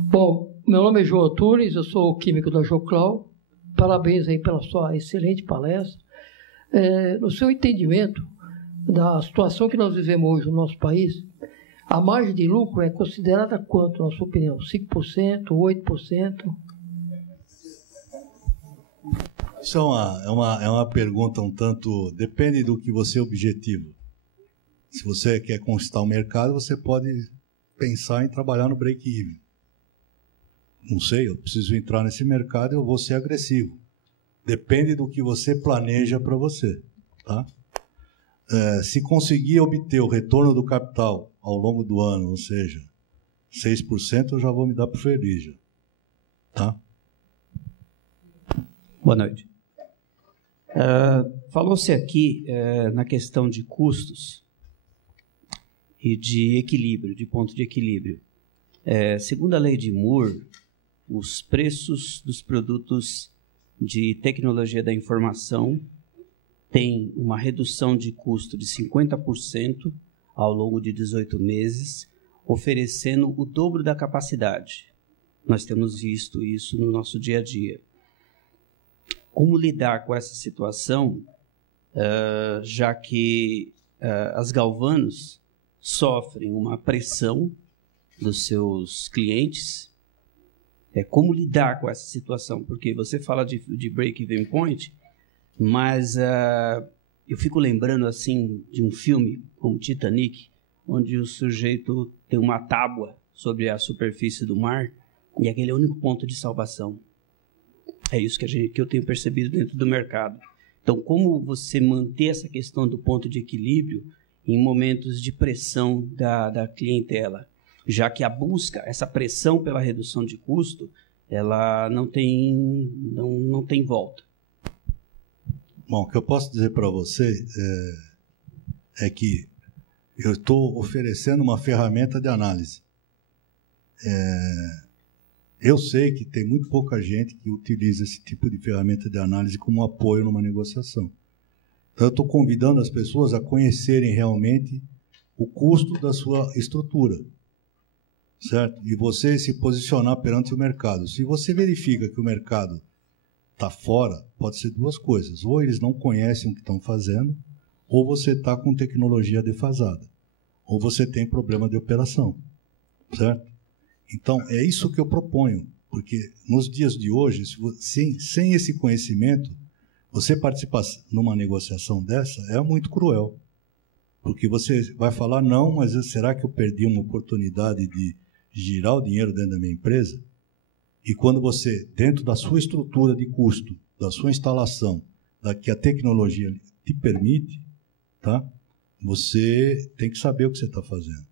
Bom, meu nome é João Antunes, eu sou o químico da Joclau. Parabéns aí pela sua excelente palestra. No seu entendimento da situação que nós vivemos hoje no nosso país, a margem de lucro é considerada quanto, na sua opinião? 5%, 8%? Isso é uma pergunta um tanto... Depende do que você objetiva. Se você quer conquistar o mercado, você pode pensar em trabalhar no break-even. Não sei, eu preciso entrar nesse mercado e eu vou ser agressivo. Depende do que você planeja para você. Tá? Se conseguir obter o retorno do capital ao longo do ano, ou seja, 6%, eu já vou me dar por feliz. Já. Tá? Boa noite. Falou-se aqui na questão de custos e de equilíbrio, de ponto de equilíbrio. Segundo a lei de Moore, os preços dos produtos de tecnologia da informação têm uma redução de custo de 50% ao longo de 18 meses, oferecendo o dobro da capacidade. Nós temos visto isso no nosso dia a dia. Como lidar com essa situação, já que as Galvanos sofrem uma pressão dos seus clientes? Como lidar com essa situação? Porque você fala de break-even point, mas eu fico lembrando assim de um filme como Titanic, onde o sujeito tem uma tábua sobre a superfície do mar e aquele é o único ponto de salvação. É isso que eu tenho percebido dentro do mercado. Então, como você manter essa questão do ponto de equilíbrio em momentos de pressão da clientela? Já que a busca, essa pressão pela redução de custo, ela não tem volta. Bom, o que eu posso dizer para você é que eu estou oferecendo uma ferramenta de análise. Eu sei que tem muito pouca gente que utiliza esse tipo de ferramenta de análise como apoio numa negociação. Então, eu estou convidando as pessoas a conhecerem realmente o custo da sua estrutura, certo? E você se posicionar perante o mercado. Se você verifica que o mercado está fora, pode ser duas coisas. Ou eles não conhecem o que estão fazendo, ou você está com tecnologia defasada, ou você tem problema de operação, certo? Então, é isso que eu proponho, porque nos dias de hoje, sem esse conhecimento, você participar numa negociação dessa é muito cruel, porque você vai falar, não, mas será que eu perdi uma oportunidade de girar o dinheiro dentro da minha empresa? E quando você, dentro da sua estrutura de custo, da sua instalação, da que a tecnologia te permite, tá? Você tem que saber o que você está fazendo.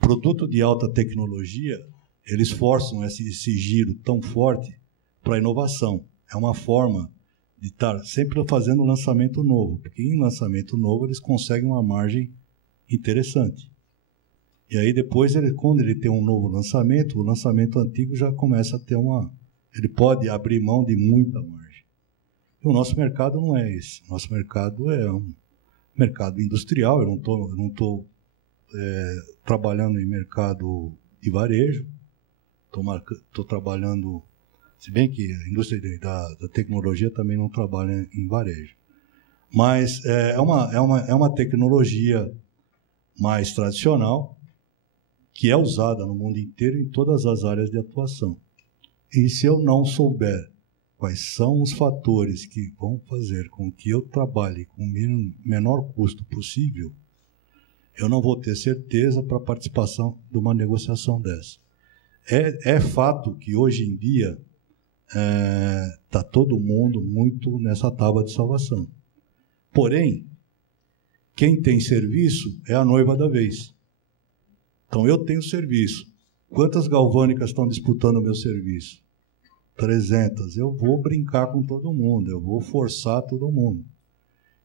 Produto de alta tecnologia, eles forçam esse giro tão forte para a inovação. É uma forma de estar sempre fazendo lançamento novo, porque em lançamento novo eles conseguem uma margem interessante. E aí depois, quando ele tem um novo lançamento, o lançamento antigo já começa a ter ele pode abrir mão de muita margem. E o nosso mercado não é esse. O nosso mercado é um mercado industrial. Eu não estou trabalhando em mercado de varejo. Estou trabalhando, se bem que a indústria da tecnologia também não trabalha em varejo. Mas é uma tecnologia mais tradicional, que é usada no mundo inteiro em todas as áreas de atuação. E se eu não souber quais são os fatores que vão fazer com que eu trabalhe com o menor custo possível, eu não vou ter certeza para a participação de uma negociação dessa. É fato que hoje em dia está todo mundo muito nessa tábua de salvação. Porém, quem tem serviço é a noiva da vez. Então, eu tenho serviço. Quantas galvânicas estão disputando o meu serviço? 300. Eu vou brincar com todo mundo, eu vou forçar todo mundo.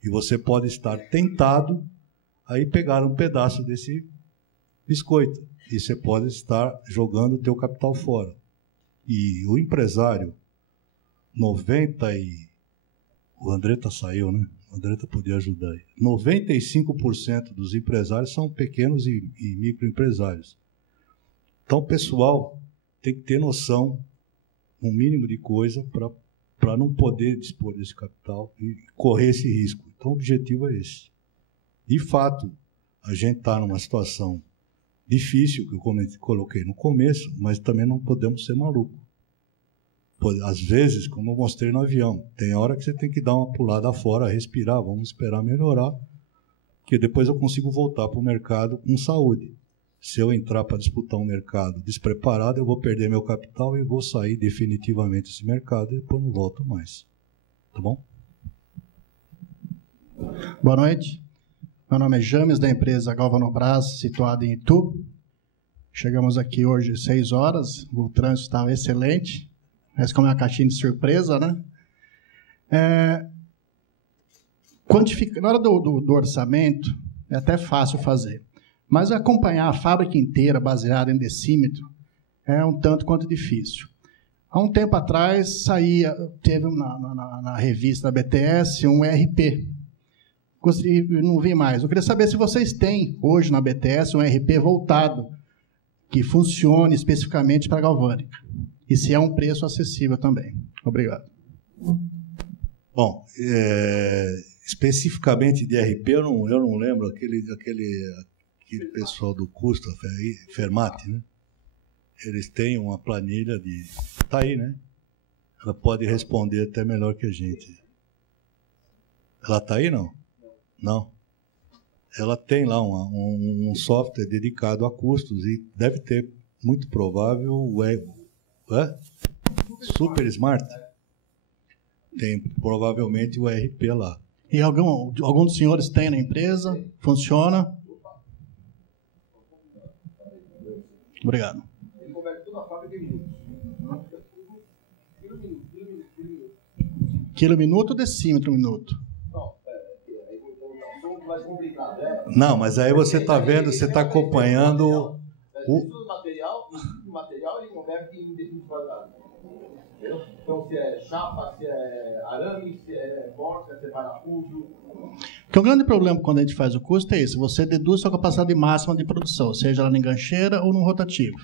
E você pode estar tentado a pegar um pedaço desse biscoito. E você pode estar jogando o teu capital fora. E o empresário, o Andretta saiu, né? O Andretta podia ajudar aí. 95% dos empresários são pequenos e microempresários. Então, o pessoal tem que ter noção, um mínimo de coisa, para não poder dispor desse capital e correr esse risco. Então, o objetivo é esse. De fato, a gente está numa situação difícil, que eu coloquei no começo, mas também não podemos ser malucos. Às vezes, como eu mostrei no avião, tem hora que você tem que dar uma pulada fora, respirar, vamos esperar melhorar, que depois eu consigo voltar para o mercado com saúde. Se eu entrar para disputar um mercado despreparado, eu vou perder meu capital e vou sair definitivamente desse mercado e depois não volto mais. Tá bom? Boa noite. Meu nome é James, da empresa Galvanobras, situada em Itu. Chegamos aqui hoje às 6 horas, o trânsito estava excelente, mas como é uma caixinha de surpresa, né? Na hora do orçamento, é até fácil fazer, mas acompanhar a fábrica inteira baseada em decímetro é um tanto quanto difícil. Há um tempo atrás, teve na revista da BTS um RP. Não vi mais. Eu queria saber se vocês têm, hoje na BTS, um RP voltado, que funcione especificamente para a galvânica. E se é um preço acessível também. Obrigado. Bom, especificamente de RP, eu não lembro aquele pessoal do custo, Fermate, né? Eles têm uma planilha de... Está aí, né? Ela pode responder até melhor que a gente. Ela está aí, não? Não. Ela tem lá um software dedicado a custos e deve ter, muito provável, o Super Smart. Tem provavelmente o ERP lá. E algum dos senhores tem na empresa? Funciona? Obrigado. Ele converte toda a fábrica em minutos. Quilo-minuto ou decímetro-minuto? Mais complicado, né? Não, mas aí você está vendo, você está acompanhando O material ele converte em decímetros quadrados. Então, se é chapa, se é arame, se é morte, se é parafuso. Porque o grande problema quando a gente faz o custo é esse: você deduz sua capacidade máxima de produção, seja ela em gancheira ou no rotativo.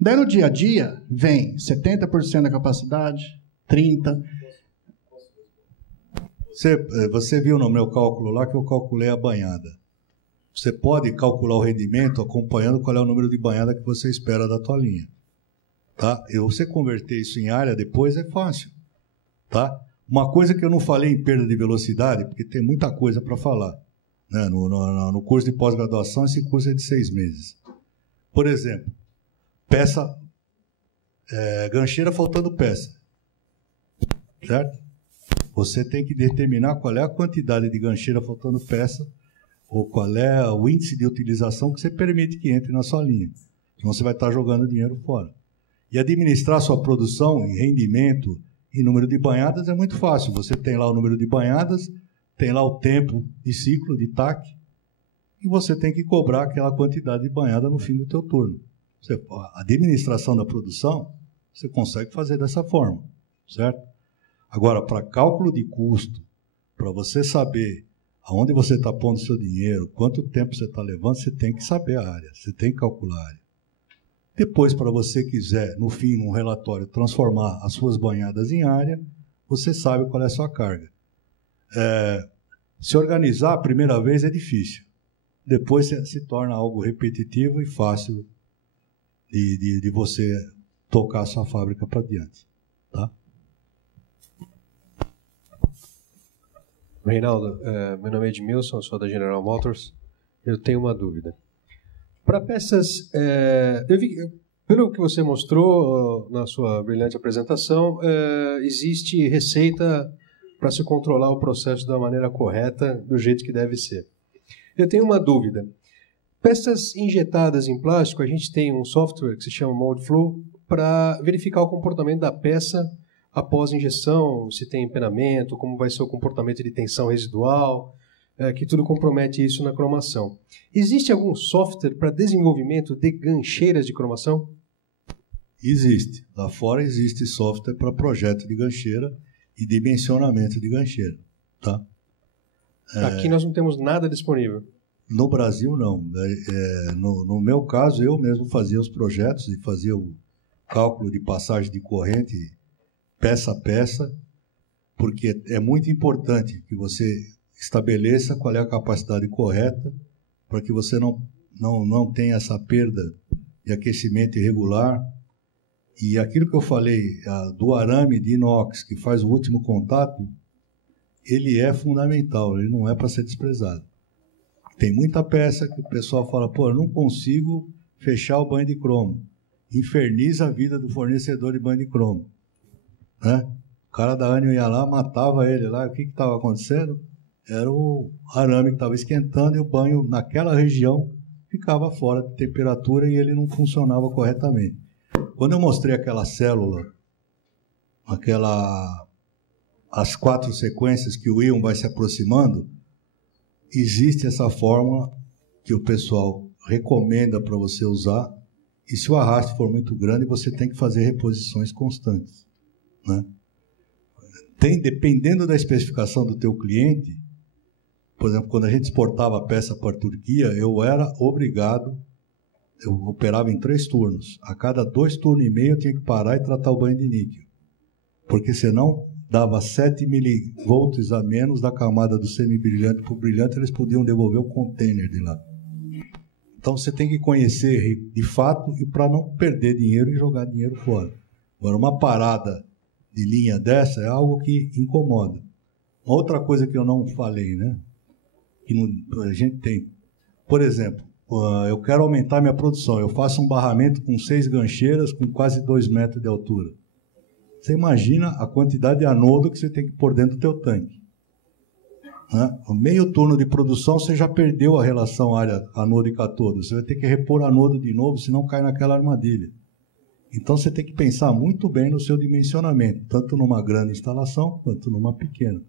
Daí no dia a dia, vem 70% da capacidade, 30%. Você viu no meu cálculo lá que eu calculei a banhada. Você pode calcular o rendimento acompanhando qual é o número de banhada que você espera da tua linha. Tá? E você converter isso em área depois é fácil. Tá? Uma coisa que eu não falei em perda de velocidade, porque tem muita coisa para falar. Né? No curso de pós-graduação, esse curso é de 6 meses. Por exemplo, gancheira faltando peça. Certo? Você tem que determinar qual é a quantidade de gancheira faltando peça ou qual é o índice de utilização que você permite que entre na sua linha. Senão você vai estar jogando dinheiro fora. E administrar sua produção em rendimento e número de banhadas é muito fácil. Você tem lá o número de banhadas, tem lá o tempo de ciclo, de TAC, e você tem que cobrar aquela quantidade de banhada no fim do teu turno. A administração da produção, você consegue fazer dessa forma, certo? Agora, para cálculo de custo, para você saber aonde você está pondo seu dinheiro, quanto tempo você está levando, você tem que saber a área, você tem que calcular a área. Depois, para você quiser, no fim, num relatório, transformar as suas banhadas em área, você sabe qual é a sua carga. Se organizar a primeira vez é difícil. Depois se torna algo repetitivo e fácil de você tocar a sua fábrica para diante. Tá? Reinaldo, meu nome é Edmilson, sou da General Motors. Eu tenho uma dúvida. Para peças, eu vi, pelo que você mostrou na sua brilhante apresentação, existe receita para se controlar o processo da maneira correta, do jeito que deve ser. Eu tenho uma dúvida. Peças injetadas em plástico, a gente tem um software que se chama MoldFlow para verificar o comportamento da peça após injeção, se tem empenamento, como vai ser o comportamento de tensão residual, que tudo compromete isso na cromação. Existe algum software para desenvolvimento de gancheiras de cromação? Existe. Lá fora existe software para projeto de gancheira e dimensionamento de gancheira. Tá? Aqui nós não temos nada disponível. No Brasil, não. No meu caso, eu mesmo fazia os projetos e fazia o cálculo de passagem de corrente peça a peça, porque é muito importante que você estabeleça qual é a capacidade correta para que você não tenha essa perda de aquecimento irregular E aquilo que eu falei, do arame de inox, que faz o último contato, ele é fundamental, ele não é para ser desprezado. Tem muita peça que o pessoal fala, pô, eu não consigo fechar o banho de cromo. Inferniza a vida do fornecedor de banho de cromo. Né? O cara da Anio ia lá, matava ele lá, o que estava acontecendo? Era o arame que estava esquentando e o banho naquela região ficava fora de temperatura e ele não funcionava corretamente. Quando eu mostrei aquela célula, as 4 sequências que o íon vai se aproximando, existe essa fórmula que o pessoal recomenda para você usar, e se o arraste for muito grande, você tem que fazer reposições constantes. Né? Dependendo da especificação do teu cliente, por exemplo, quando a gente exportava a peça para a Turquia, eu era obrigado, eu operava em 3 turnos. A cada 2 turnos e meio eu tinha que parar e tratar o banho de níquel. Porque senão dava 7 milivolts a menos da camada do semibrilhante para o brilhante, eles podiam devolver o container de lá. Então você tem que conhecer de fato e para não perder dinheiro e jogar dinheiro fora. Agora, uma parada de linha dessa é algo que incomoda. Uma outra coisa que eu não falei, né? Que a gente tem. Por exemplo, eu quero aumentar minha produção. Eu faço um barramento com 6 gancheiras com quase 2 metros de altura. Você imagina a quantidade de anodo que você tem que pôr dentro do teu tanque. Né? No meio turno de produção, você já perdeu a relação área anodo e catodo. Você vai ter que repor anodo de novo, senão cai naquela armadilha. Então, você tem que pensar muito bem no seu dimensionamento, tanto numa grande instalação quanto numa pequena.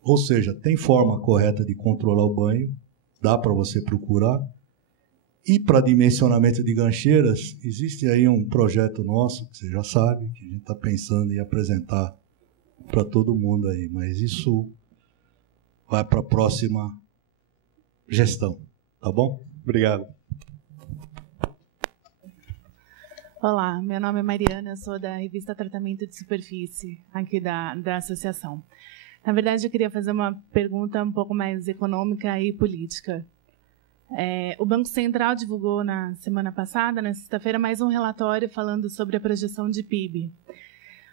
Ou seja, tem forma correta de controlar o banho, dá para você procurar. E para dimensionamento de gancheiras, existe aí um projeto nosso, que você já sabe, que a gente está pensando em apresentar para todo mundo aí. Mas isso vai para a próxima gestão, tá bom? Obrigado. Olá, meu nome é Mariana, eu sou da revista Tratamento de Superfície, aqui da associação. Na verdade, eu queria fazer uma pergunta um pouco mais econômica e política. O Banco Central divulgou na semana passada, na sexta-feira, mais um relatório falando sobre a projeção de PIB.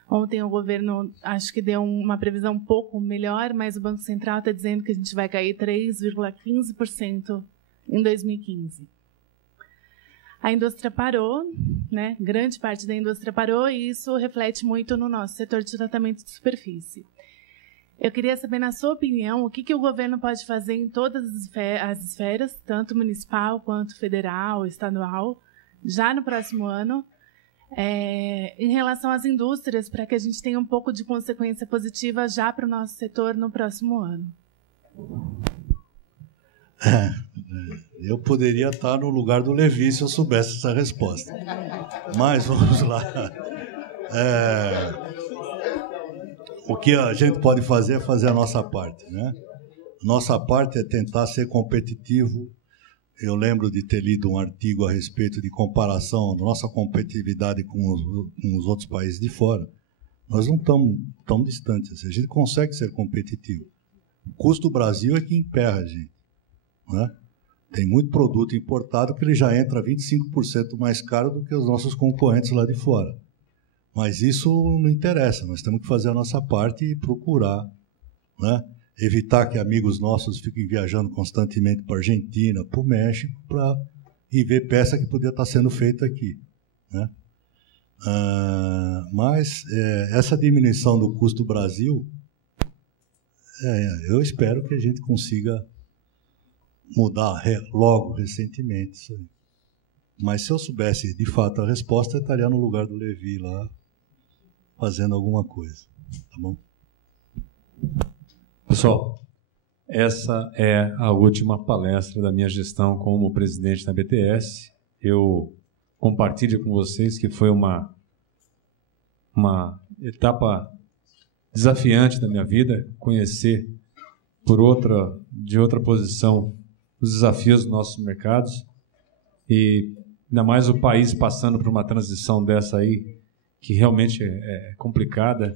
Ontem o governo, acho que deu uma previsão um pouco melhor, mas o Banco Central está dizendo que a gente vai cair 3,15% em 2015. A indústria parou, né? Grande parte da indústria parou, e isso reflete muito no nosso setor de tratamento de superfície. Eu queria saber, na sua opinião, o que o governo pode fazer em todas as esferas, tanto municipal quanto federal, estadual, já no próximo ano, em relação às indústrias, para que a gente tenha um pouco de consequência positiva já para o nosso setor no próximo ano. Eu poderia estar no lugar do Levi se eu soubesse essa resposta. Mas vamos lá. O que a gente pode fazer é fazer a nossa parte, né? Nossa parte é tentar ser competitivo. Eu lembro de ter lido um artigo a respeito de comparação da nossa competitividade com os outros países de fora. Nós não estamos tão distantes assim. A gente consegue ser competitivo. O custo do Brasil é que emperra a gente, né? Tem muito produto importado que ele já entra 25% mais caro do que os nossos concorrentes lá de fora. Mas isso não interessa, nós temos que fazer a nossa parte e procurar, né? Evitar que amigos nossos fiquem viajando constantemente para a Argentina, para o México, para ir ver peça que podia estar sendo feita aqui, né? Mas essa diminuição do custo do Brasil, eu espero que a gente consiga mudar logo, recentemente, isso aí. Mas se eu soubesse de fato a resposta, eu estaria no lugar do Levi lá, fazendo alguma coisa, tá bom? Pessoal, essa é a última palestra da minha gestão como presidente da BTS. Eu compartilho com vocês que foi uma etapa desafiante da minha vida, conhecer de outra posição os desafios dos nossos mercados, e ainda mais o país passando por uma transição dessa aí, que realmente é complicada.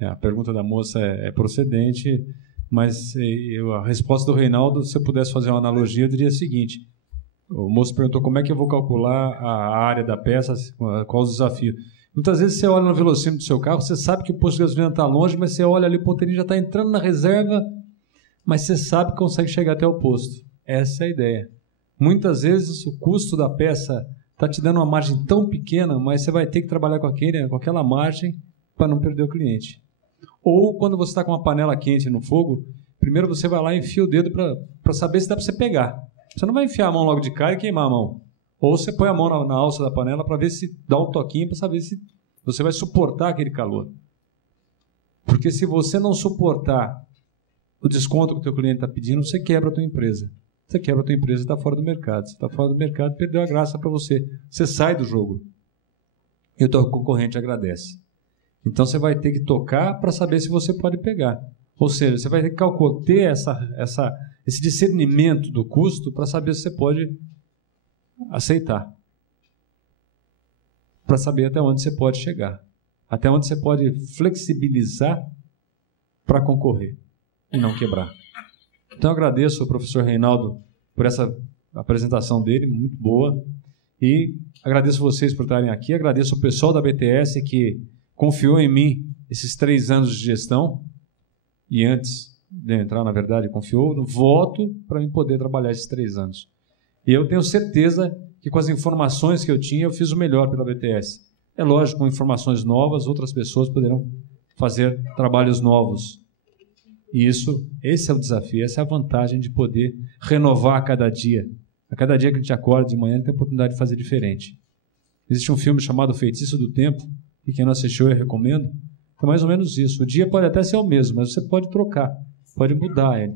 A pergunta da moça é procedente, mas a resposta do Reinaldo, se eu pudesse fazer uma analogia, eu diria o seguinte: o moço perguntou como é que eu vou calcular a área da peça, qual os desafios. Muitas vezes você olha no velocímetro do seu carro, você sabe que o posto de gasolina está longe, mas você olha ali, o ponteirinho já está entrando na reserva, mas você sabe que consegue chegar até o posto. Essa é a ideia. Muitas vezes o custo da peça está te dando uma margem tão pequena, mas você vai ter que trabalhar com aquela margem para não perder o cliente. Ou quando você está com uma panela quente no fogo, primeiro você vai lá e enfia o dedo para saber se dá para você pegar. Você não vai enfiar a mão logo de cara e queimar a mão. Ou você põe a mão na alça da panela para ver se dá um toquinho, para saber se você vai suportar aquele calor. Porque se você não suportar o desconto que o teu cliente está pedindo, você quebra a tua empresa. Você quebra a tua empresa e está fora do mercado. Se está fora do mercado, perdeu a graça para você. Você sai do jogo. E o teu concorrente agradece. Então você vai ter que tocar para saber se você pode pegar. Ou seja, você vai ter que ter esse discernimento do custo para saber se você pode aceitar. Para saber até onde você pode chegar. Até onde você pode flexibilizar para concorrer e não quebrar. Então eu agradeço ao professor Reinaldo por essa apresentação dele, muito boa. E agradeço vocês por estarem aqui. Agradeço ao pessoal da BTS que confiou em mim esses 3 anos de gestão. E antes de eu entrar, na verdade, confiou no voto para eu poder trabalhar esses 3 anos. E eu tenho certeza que com as informações que eu tinha, eu fiz o melhor pela BTS. É lógico, com informações novas, outras pessoas poderão fazer trabalhos novos. E esse é o desafio, essa é a vantagem de poder renovar a cada dia. A cada dia que a gente acorda de manhã, a gente tem a oportunidade de fazer diferente. Existe um filme chamado Feitiço do Tempo, e quem não assistiu eu recomendo. É mais ou menos isso. O dia pode até ser o mesmo, mas você pode trocar, pode mudar ele.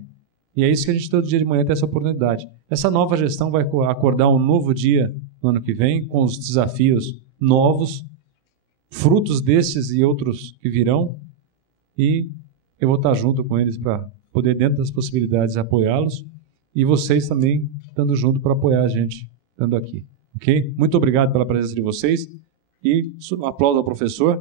E é isso que a gente todo dia de manhã tem essa oportunidade. Essa nova gestão vai acordar um novo dia no ano que vem, com os desafios novos, frutos desses e outros que virão, e eu vou estar junto com eles para poder, dentro das possibilidades, apoiá-los, e vocês também estando junto para apoiar a gente, estando aqui. Ok? Muito obrigado pela presença de vocês, e um aplauso ao professor.